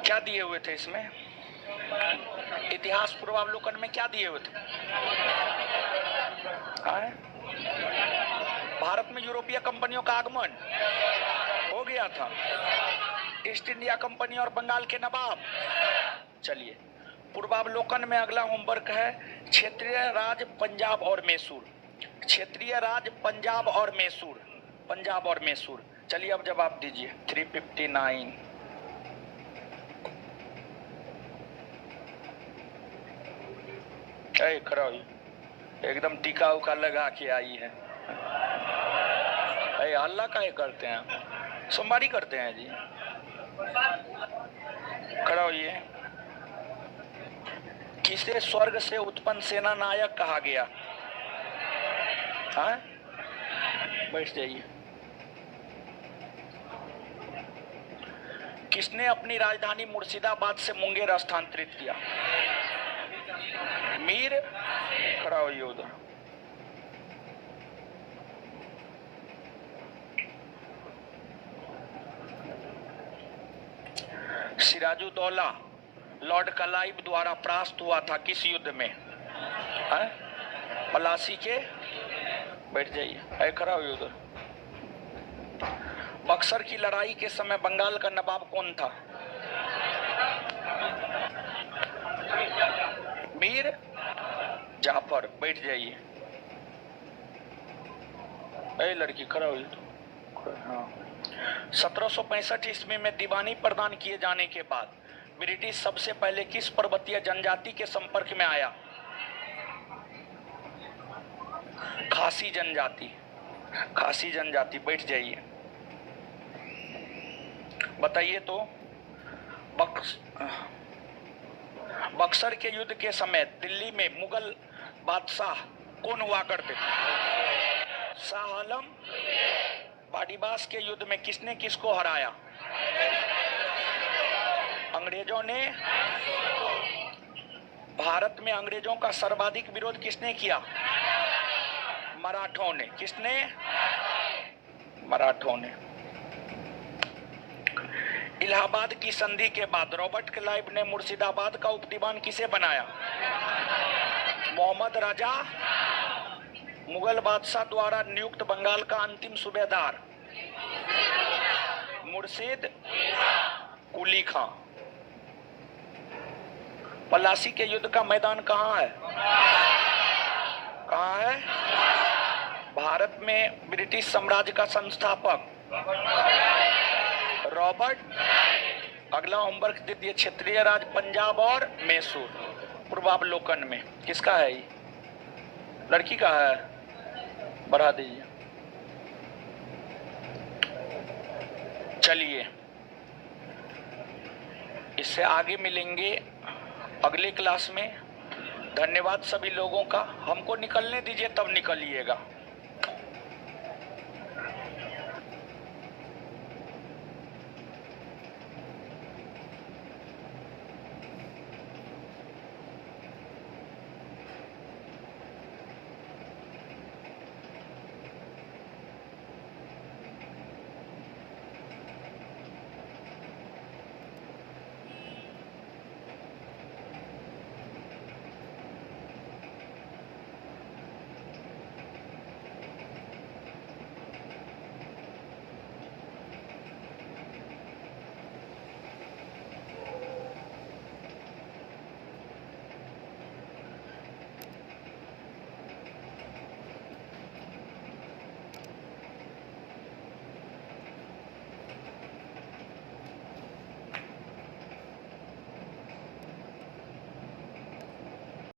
क्या दिए हुए थे इसमें? इतिहास पूर्वावलोकन में क्या दिए हुए थे? भारत में यूरोपीय कंपनियों का आगमन हो गया था, ईस्ट इंडिया कंपनी और बंगाल के नवाब। चलिए, पूर्वावलोकन में अगला होमवर्क है क्षेत्रीय राज पंजाब और मैसूर। क्षेत्रीय राज पंजाब और मैसूर, पंजाब और मैसूर। चलिए अब जवाब दीजिए। 359। खड़ा हुई, एकदम टीका उका लगा के आई है। अल्लाह का करते हैं, सोमवारी करते हैं जी। खड़ा होइए। किसे स्वर्ग से उत्पन्न सेना नायक कहा गया? हाँ, बैठ जाइए। किसने अपनी राजधानी मुर्शिदाबाद से मुंगेर स्थानांतरित किया? मीर। खड़ा होइए उधर। सिराजुद्दौला लॉर्ड क्लाइव द्वारा परास्त हुआ था किस युद्ध में? पलासी के। बैठ जाइए। खड़ा हुई उधर। बक्सर की लड़ाई के समय बंगाल का नवाब कौन था? मीर जाफर। बैठ जाइए। लड़की खड़ा हुई तो। हाँ। 1765 ईस्वी में दीवानी प्रदान किए जाने के बाद ब्रिटिश सबसे पहले किस पर्वतीय जनजाति के संपर्क में आया? खासी जनजाति। खासी जनजाति। बैठ जाइए। बताइए तो, बक्सर के युद्ध के समय दिल्ली में मुगल बादशाह कौन हुआ करते थे? शाह आलम। बाडीबास के युद्ध में किसने किसको हराया? अंग्रेजों ने। भारत में अंग्रेजों का सर्वाधिक विरोध किसने किया? मराठों ने। किसने? मराठों ने। इलाहाबाद की संधि के बाद रॉबर्ट क्लाइव ने मुर्शिदाबाद का उपदीवान किसे बनाया? मोहम्मद राजा। मुगल बादशाह द्वारा नियुक्त बंगाल का अंतिम सूबेदार? मुर्शिद कुली खां। पलासी के युद्ध का मैदान कहाँ है? कहाँ है? भारत में ब्रिटिश साम्राज्य का संस्थापक रॉबर्ट। अगला होमवर्क दे दिए। क्षेत्रीय राज पंजाब और मैसूर पूर्वावलोकन में किसका है? ये लड़की का है, बढ़ा दीजिए। चलिए, इससे आगे मिलेंगे अगले क्लास में। धन्यवाद सभी लोगों का। हमको निकलने दीजिए तब निकलिएगा।